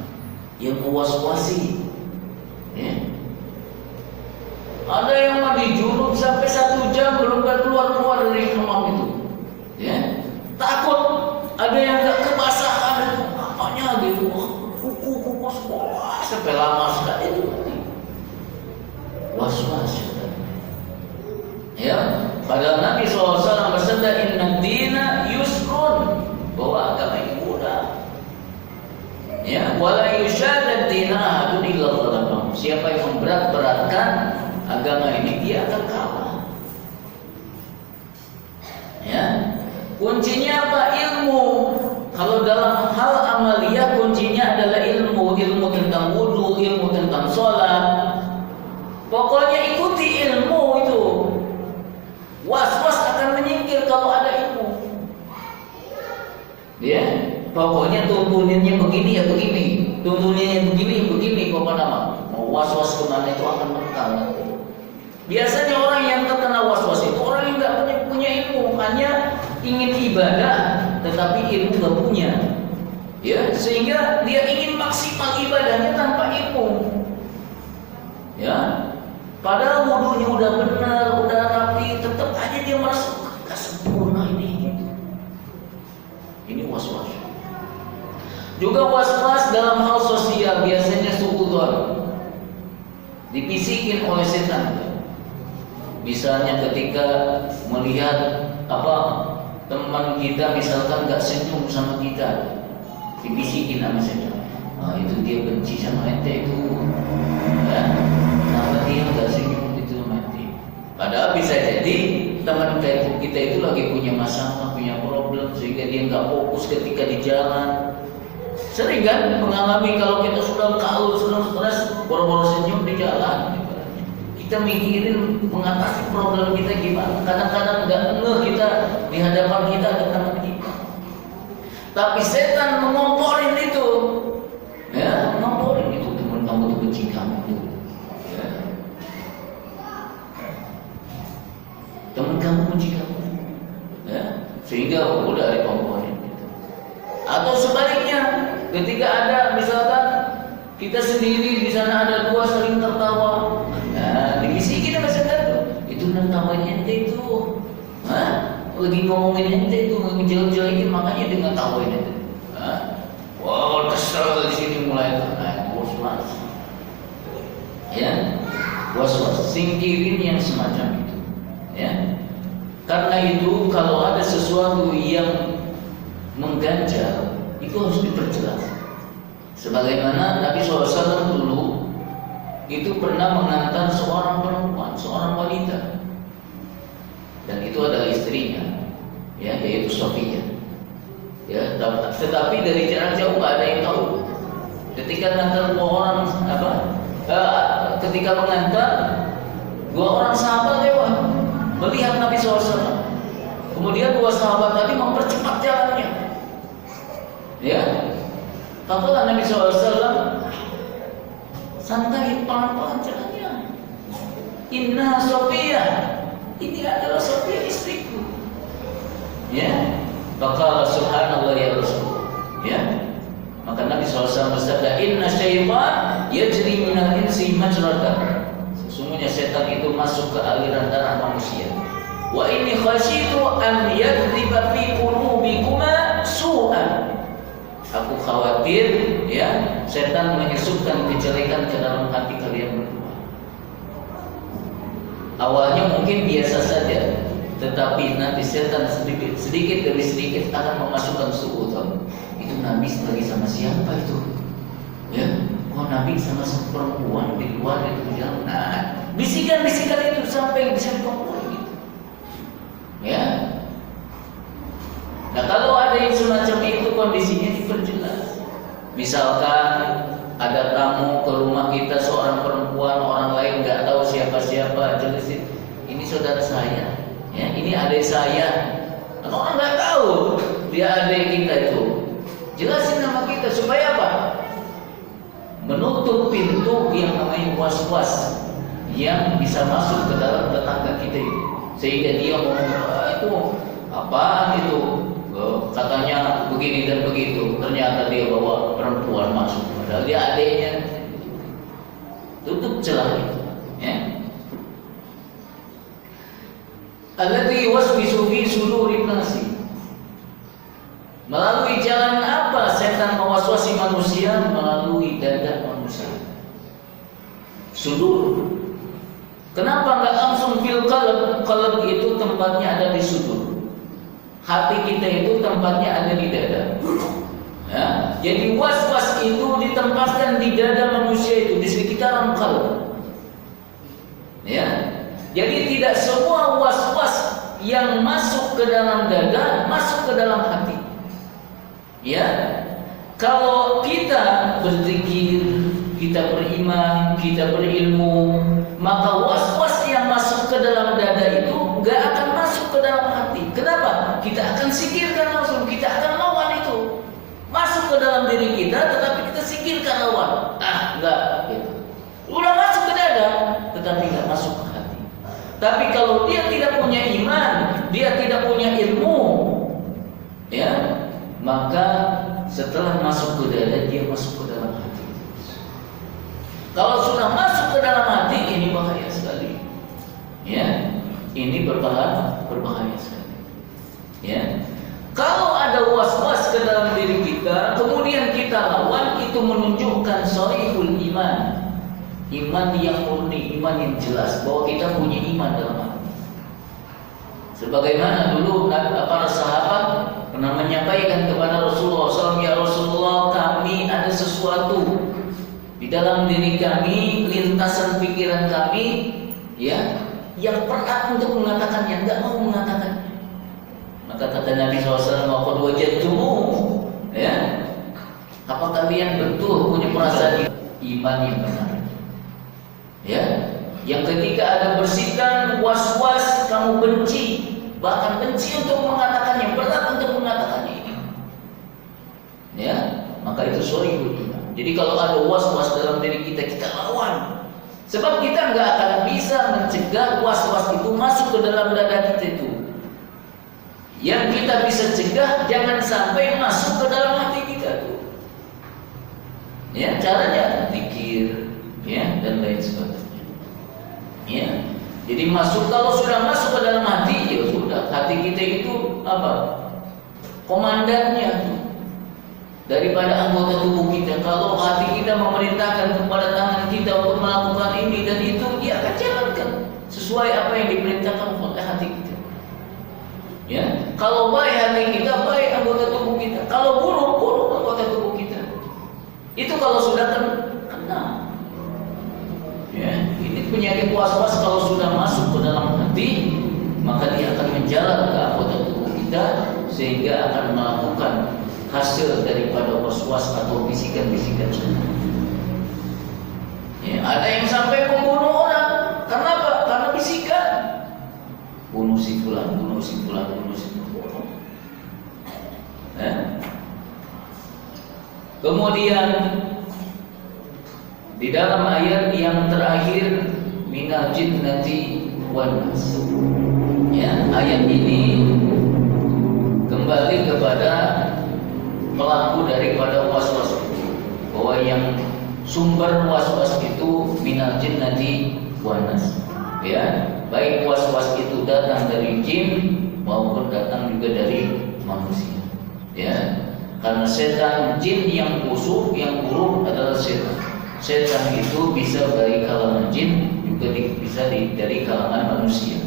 Yang mewas-wasi. Ya. Ada yang mandi junub sampai 1 jam belum keluar dari imam itu, ya, takut. Ada yang nggak kebasahan, apanya gitu, kuku sekolah sampai lama sekali itu, was-was. Ya, padahal Nabi SAW bersabda inna dina yusrun, bahwa agama ini mudah. Ya, wala yushadad dina ahadun illa ghalabah. Siapa yang memberat-beratkan agama ini, dia akan kalah. Ya, kuncinya apa? Ilmu. Kalau dalam hal amaliyah kuncinya adalah ilmu tentang wudu, ilmu tentang sholat. Pokoknya ikuti ilmu itu. Was-was akan menyingkir kalau ada ilmu. Ya, pokoknya tuntunannya begini ya begini, tuntunannya begini. Pokoknya mau was-was kemana itu akan mental. Biasanya orang yang terkena was-was itu orang yang nggak punya ilmu, hanya ingin ibadah tetapi ilmu nggak punya, ya, sehingga dia ingin maksimal ibadahnya tanpa ilmu, ya. Padahal wudunya udah benar, udah rapi, tetap aja dia merasa nggak sempurna ini. Gitu. Ini was-was. Juga was-was dalam hal sosial biasanya suudzon, dibisikin oleh setan. Misalnya ketika melihat teman kita misalkan nggak senyum sama kita, dibisikin sama setan. Itu dia benci sama ente itu, ya. Kenapa dia nggak senyum itu sama ente? Padahal bisa jadi teman kita itu lagi punya masalah, punya problem, sehingga dia nggak fokus ketika di jalan. Sering kan mengalami kalau kita sudah kalut, sudah stres, boro-boro senyum di jalan. Kita mikirin mengatasi problem kita gimana. Kadang-kadang nggak ngeh kita di hadapan kita ada teman kita. Tapi setan mengomporin itu, ya, ngomporin itu teman kamu teman kamu benci kamu, ya, sehingga udah ada komponen. Atau sebaliknya, ketika ada misalkan kita sendiri di sana ada dua saling tertawa, nah dibisikin sama setan itu nertawain ente itu, lagi ngomongin ente itu ngejelek-jelekin, makanya dia ngetawain ente. Wow, kesel di sini mulai naik was-was, ya, was-was, singkirin yang semacam itu, ya. Karena itu kalau ada sesuatu yang mengganjal, itu harus diperjelas. Sebagaimana Nabi SAW dulu itu pernah mengantar seorang perempuan, seorang wanita, dan itu adalah istrinya, ya, yaitu Sofia. Ya, tetapi dari jarak jauh nggak ada yang tahu. Ketika mengantar dua orang, ketika mengantar dua orang sahabat lewat, melihat Nabi SAW. Kemudian dua sahabat tadi mempercepat jalannya. Ya, katalah Nabi SAW, santai, pelan-pelan jalannya. Inna Sofia, ini adalah Sofia istriku. Ya, maka subhanallah ya Rasul. Ya, maka Nabi SAW bersabda, Inna syaitan yajri minal insi majratan. Sesungguhnya setan itu masuk ke aliran darah manusia. Wa inni khasyitu an yadriba fi qulubikuma su'an. Aku khawatir, ya, setan menyusupkan kejelekan ke dalam hati kalian berdua. Awalnya mungkin biasa saja, tetapi nanti setan sedikit demi sedikit akan memasukkan suudzon. Itu Nabi lagi sama siapa itu? Ya, Nabi sama perempuan di luar itu jalan. Nah, bisikan-bisikan itu sampai bisa dikumpul gitu. Ya. Nah, kalau ada yang semacam itu kondisinya diperjelas. Misalkan ada tamu ke rumah kita, seorang perempuan, orang lain nggak tahu siapa-siapa, jelasin, ini saudara saya, ya, ini adik saya. Kalau orang nggak tahu dia adik kita itu, jelasin nama kita supaya apa? Menutup pintu yang namanya was-was yang bisa masuk ke dalam tetangga kita itu, sehingga dia ngomong, itu apaan itu? Katanya begini dan begitu, ternyata dia bawa perempuan masuk, padahal dia adiknya. Tutup celah itu, ya. Alladzi yuwaswisu fi sudurin nasi. Melalui jalan apa setan mewaswasi manusia? Melalui dada manusia. Sudur. Kenapa enggak langsung fil qalb? Qalb itu tempatnya ada di sudur. Hati kita itu tempatnya ada di dada. Ya, jadi was-was itu ditempatkan di dada manusia itu, di sekitaran qalb. Ya. Jadi tidak semua was-was yang masuk ke dalam dada masuk ke dalam hati. Ya. Kalau kita berzikir, kita beriman, kita berilmu, maka was-was yang masuk ke dalam dada itu gak akan masuk ke dalam hati. Kenapa? Kita akan sikirkan langsung, kita akan lawan itu. Masuk ke dalam diri kita, tetapi kita sikirkan lawan. Enggak. Gitu. Udah masuk ke dada, tetapi gak masuk ke hati. Tapi kalau dia tidak punya iman, dia tidak punya ilmu, ya, maka setelah masuk ke dada, dia masuk ke dalam hati. Kalau sudah masuk ke dalam hati, ini bahaya sekali. Ya, ini berbahaya sekali. Ya, kalau ada was-was ke dalam diri kita, kemudian kita lawan, itu menunjukkan sharihul iman, iman yang murni, iman yang jelas bahwa kita punya iman dalam hati. Sebagaimana dulu para sahabat pernah menyampaikan kepada Rasulullah SAW, ya Rasulullah, kami ada sesuatu di dalam diri kami, lintasan pikiran kami, ya, yang berat untuk mengatakannya, enggak mau mengatakannya. Maka kata Nabi SAW, "Qad wajadtumuh," ya, apa kalian betul punya perasaan iman yang benar? Ya, yang ketika ada bersitan, was-was, kamu benci, bahkan benci untuk mengatakannya, berat untuk mengatakannya ini. Ya, maka itu sharihul iman. Jadi kalau ada was-was dalam diri kita, kita lawan. Sebab kita nggak akan bisa mencegah was-was itu masuk ke dalam dada kita itu. Yang kita bisa cegah jangan sampai masuk ke dalam hati kita tuh. Ya, caranya zikir, ya, dan lain sebagainya. Ya. Jadi kalau sudah masuk ke dalam hati, ya sudah, hati kita itu apa? Komandannya tuh. Daripada anggota tubuh kita. Kalau hati kita memerintahkan kepada tangan kita untuk melakukan ini dan itu, dia akan jalankan sesuai apa yang diperintahkan oleh hati kita. Ya, kalau baik hati kita, baik anggota tubuh kita. Kalau buruk, buruk anggota tubuh kita. Itu kalau sudah kena. Ya, ini penyakit was-was kalau sudah masuk ke dalam hati, maka dia akan menjalar ke anggota tubuh kita sehingga akan melakukan hasil daripada was-was atau bisikan-bisikan syaitan. Ya, ada yang sampai membunuh orang. Kenapa? Karena bisikan. Bunuh si fulan, bunuh si fulan, bunuh si fulan. Kemudian di dalam ayat yang terakhir minal jinnati wan nas. Ya, ayat ini kembali kepada pelaku daripada was-was itu, bahwa yang sumber was-was itu minal jinnati wan nas. Ya, baik was-was itu datang dari jin maupun datang juga dari manusia. Ya, karena setan, jin yang busuk, yang buruk adalah setan. Setan itu bisa dari kalangan jin, juga bisa dari kalangan manusia.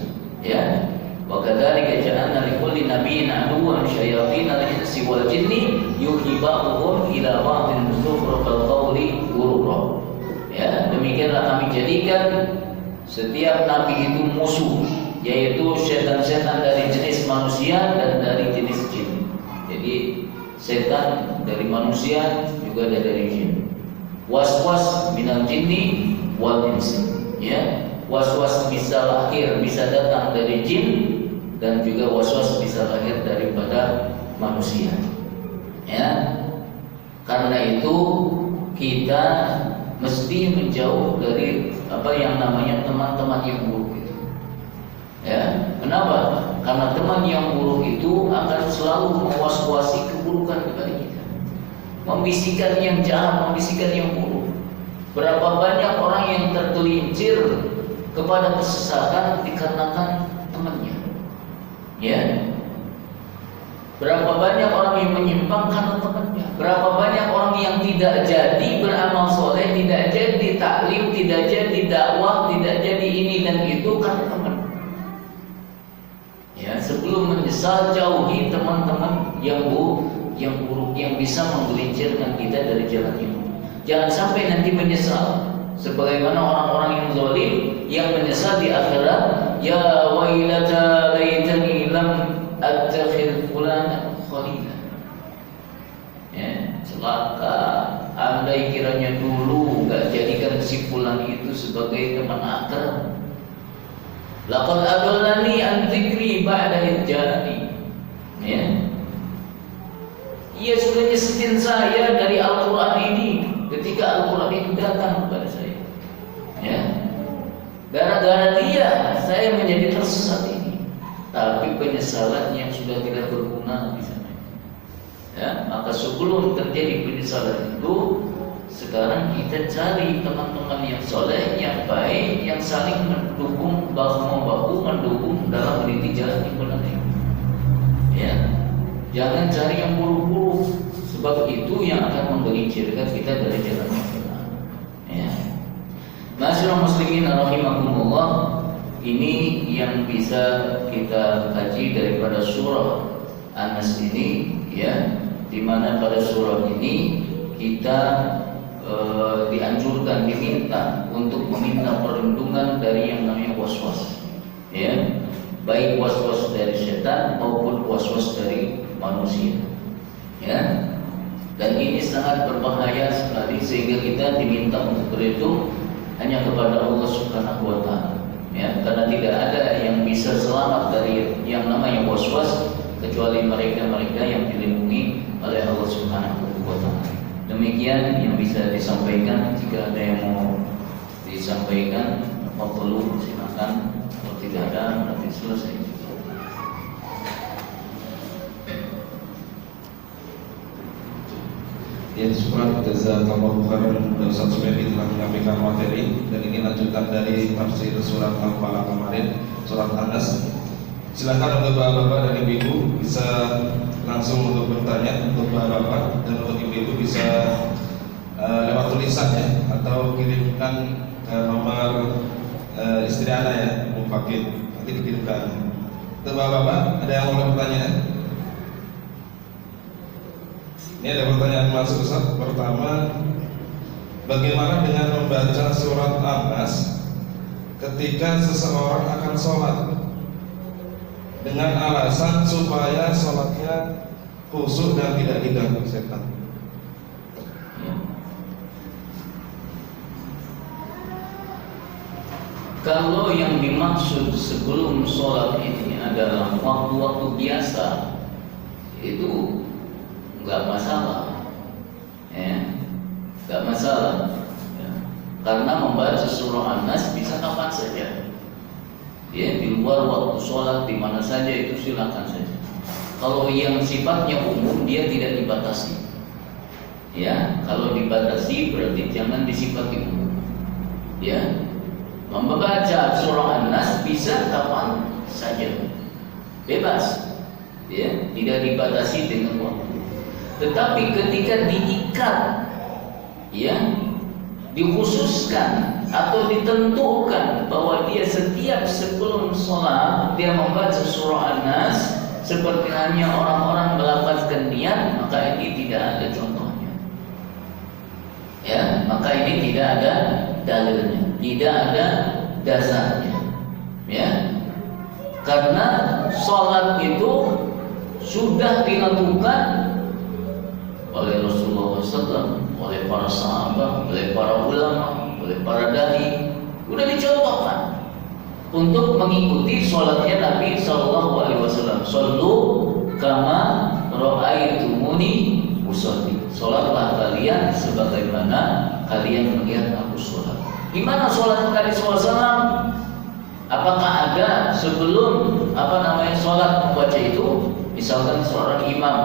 Ya, wa kadzalika ja'alna likulli nabiyyin aduwwan syayatin al-insi wal jinni yuhi ba'dhum ila ba'dhin zukhrufal qawli ghurura. Ya, demikianlah kami jadikan setiap nabi itu musuh, yaitu setan-setan dari jenis manusia dan dari jenis jin. Jadi setan dari manusia juga ada dari jin. Was-was minal jinni wal insi. Ya, was-was bisa lahir, bisa datang dari jin, dan juga was-was bisa lahir daripada manusia. Ya, karena itu kita mesti menjauh dari apa yang namanya teman-teman yang buruk itu. Ya, kenapa? Karena teman yang buruk itu akan selalu mewas-wasi keburukan kepada kita, membisikkan yang jahat, membisikkan yang buruk. Berapa banyak orang yang tergelincir kepada kesesatan dikarenakan temannya. Ya, berapa banyak orang yang menyimpang karena temannya. Berapa banyak orang yang tidak jadi beramal soleh, tidak jadi taklim, tidak jadi dakwah, tidak jadi ini dan itu karena teman. Ya, sebelum menyesal jauhi teman-teman yang buruk yang bisa menggelincirkan kita dari jalan itu. Jangan sampai nanti menyesal sebagaimana orang-orang yang zalim yang menyesal di akhirat, ya wailata laitani lam attakhidh fulana khalila. Ya, celaka, andai kiranya dulu enggak jadikan si fulan itu sebagai teman akrab. Laqad adallani an dzikri ba'da idjani. Ya. Ia sudah nyesetin saya dari Al-Qur'an ini ketika Al-Qur'an itu datang kepada saya. Ya. Gara-gara dia saya menjadi tersesat ini. Tapi penyesalan yang sudah tidak berguna di sana. Ya, maka sebelum terjadi penyesalan itu, sekarang kita cari teman-teman yang soleh, yang baik, yang saling mendukung, bahu-membahu mendukung dalam meniti jalan yang benar ini. Ya, jangan cari yang buruk-buruk, sebab itu yang akan menggelincirkan kita dari jalan yang benar. Ya, Ma'asyiral muslimin rahimakumullah, ini yang bisa kita kaji daripada surah An-Nas ini, ya, di mana pada surah ini kita dianjurkan, diminta untuk meminta perlindungan dari yang namanya was-was, ya, baik was-was dari setan maupun was-was dari manusia, ya. Dan ini sangat berbahaya sekali sehingga kita diminta untuk berlindung hanya kepada Allah Subhanahu wa Ta'ala, ya, karena tidak ada yang bisa selamat dari yang namanya was-was kecuali mereka-mereka yang dilindungi oleh Allah Subhanahu wa Ta'ala. Demikian yang bisa disampaikan. Jika ada yang mau disampaikan, apa perlu silakan. Kalau tidak ada berarti selesai. Ya, syukur jazakallahu khairan. Ustaz Subaidi telah menyampaikan materi dan ini lanjutan dari tafsir surat Al-Falaq kemarin, surat An-Nas. Silakan untuk bapak-bapak dan ibu-ibu bisa langsung untuk bertanya, untuk bapak-bapak dan untuk ibu-ibu bisa lewat tulisan ya, atau kirimkan ke nomor istri Anda ya, Mufakir, nanti dikirimkan. Untuk bapak-bapak ada yang mau bertanya? Ini ada pertanyaan masuk Ustaz. Pertama, bagaimana dengan membaca surat An-Nas ketika seseorang akan sholat dengan alasan supaya sholatnya khusyuk dan tidak diganggu setan? Kalau yang dimaksud sebelum sholat ini adalah waktu-waktu biasa, itu nggak masalah, ya, nggak masalah, ya. Karena membaca surah An-Nas bisa kapan saja, ya, di luar waktu sholat, di mana saja itu silakan saja. Kalau yang sifatnya umum dia tidak dibatasi, ya. Kalau dibatasi berarti jangan disifati umum, ya. Membaca surah An-Nas bisa kapan saja, bebas, ya, tidak dibatasi dengan waktu. Tetapi ketika diikat, ya, dikhususkan atau ditentukan bahwa dia setiap sebelum sholat dia membaca surah An-Nas seperti hanya orang-orang melafazkan niat, maka ini tidak ada contohnya, ya, maka ini tidak ada dalilnya, tidak ada dasarnya, ya, karena sholat itu sudah dilakukan oleh Rasulullah SAW, oleh para sahabat, oleh para ulama, oleh para dai, sudah dicontohkan untuk mengikuti sholatnya Nabi SAW. Shollu kama ra'aitumuni usolli. Sholatlah kalian sebagaimana kalian melihat aku sholat. Gimana sholat Nabi SAW? Apakah ada sebelum sholat membaca itu? Misalkan seorang imam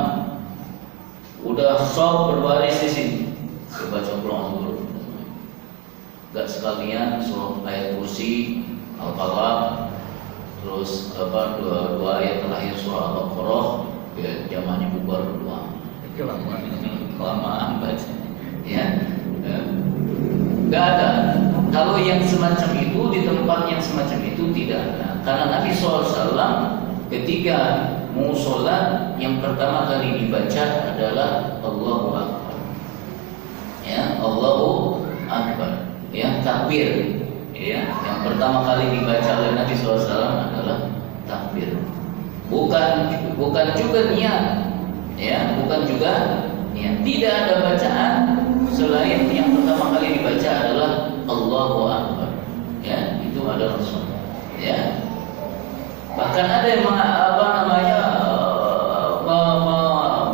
udah shaf berbaris di sini, baca Quran dulu. Gak sekalian surah ayat kursi, Al-Falaq, terus dua ayat terakhir surah Al-Baqarah, ya, zamannya bubar berdua. Kelamaan baca, ya. Gak ada. Kalau yang semacam itu di tempat yang semacam itu tidak ada. Karena Nabi SAW ketika mau sholat yang pertama kali dibaca adalah Allahu Akbar, ya, Allahu Akbar, ya, takbir, ya, yang pertama kali dibaca oleh Nabi SAW adalah takbir, bukan juga niat, ya, bukan juga niat. Tidak ada bacaan selain yang pertama kali dibaca adalah Allahu Akbar, ya, itu adalah sholat, ya. Bahkan ada yang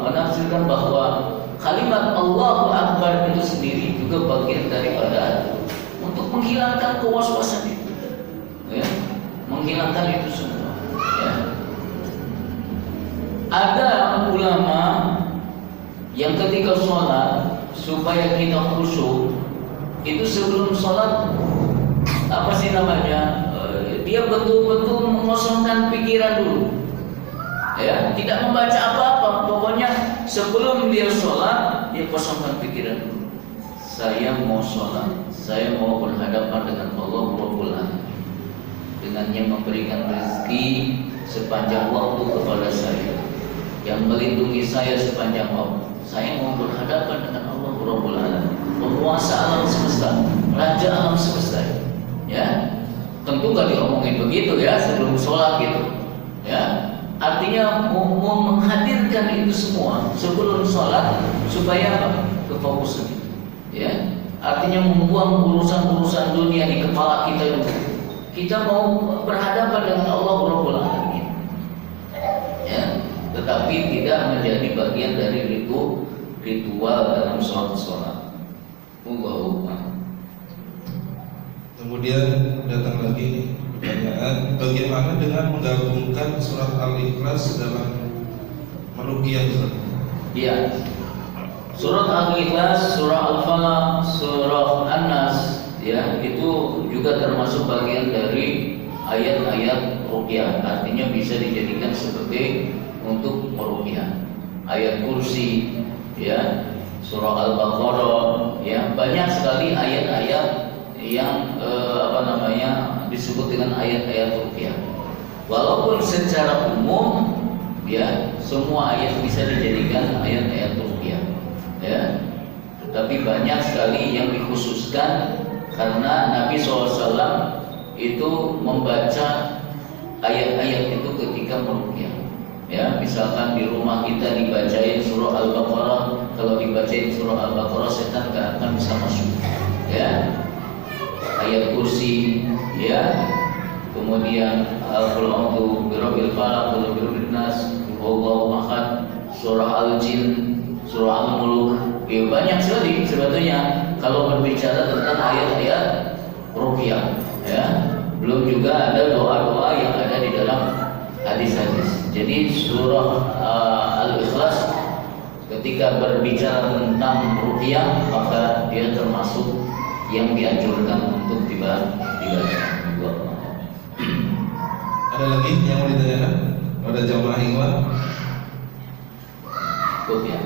menafsirkan bahwa kalimat Allahu Akbar itu sendiri juga bagian daripada untuk menghilangkan kewaswasan itu, ya, menghilangkan itu semua, ya. Ada ulama yang ketika sholat supaya kita khusyuk itu sebelum sholat dia betul-betul mengosongkan pikiran dulu, ya, tidak membaca apa-apa, pokoknya sebelum dia sholat dia kosongkan pikiran dulu. Saya mau sholat, saya mau berhadapan dengan Allah Rabbul Alamin, dengan yang memberikan rezeki sepanjang waktu kepada saya, yang melindungi saya sepanjang waktu. Saya mau berhadapan dengan Allah Rabbul Alamin, penguasa alam semesta, raja alam semesta, ya. Tentu gak diomongin begitu, ya, sebelum sholat gitu, ya. Artinya mau menghadirkan itu semua sebelum sholat supaya apa? Kefokusan itu, ya. Artinya membuang urusan-urusan dunia di kepala kita dulu. Kita mau berhadapan dengan Allah Rabbul Alamin, ya. Tetapi tidak menjadi bagian dari ritual dalam sholat. Allahu Akbar. Kemudian datang lagi pertanyaan, bagaimana dengan menggabungkan surat Al-Ikhlas dalam meruqyah? Iya. Surat Al-Ikhlas, surah Al-Falaq, surah An-Nas, ya, itu juga termasuk bagian dari ayat-ayat ruqyah. Artinya bisa dijadikan sebagai untuk meruqyah. Ayat kursi, ya, surah Al-Baqarah, ya, banyak sekali ayat-ayat yang disebut dengan ayat-ayat ruqyah. Walaupun secara umum, ya, semua ayat bisa dijadikan ayat-ayat ruqyah, ya, tetapi banyak sekali yang dikhususkan karena Nabi SAW itu membaca ayat-ayat itu ketika meruqyah. Ya, misalkan di rumah kita dibacain surah Al-Baqarah, kalau dibacain surah Al-Baqarah setan gak akan bisa masuk. Ya, ayat kursi, ya, kemudian Qul a'udzu birabbil falaq, qul birabbin nas, wallahu ahad, surah Al-Jin, surah Al-Mulk. Ya, banyak sekali sebetulnya kalau berbicara tentang ayat-ayat ruqyah, ya. Belum juga ada doa-doa yang ada di dalam hadis-hadis. Jadi surah Al-Ikhlas ketika berbicara tentang ruqyah, maka dia termasuk yang dianjurkan untuk dibaca. Ada lagi yang mau ditanyakan pada jamaah ikhwan? Cukup ya.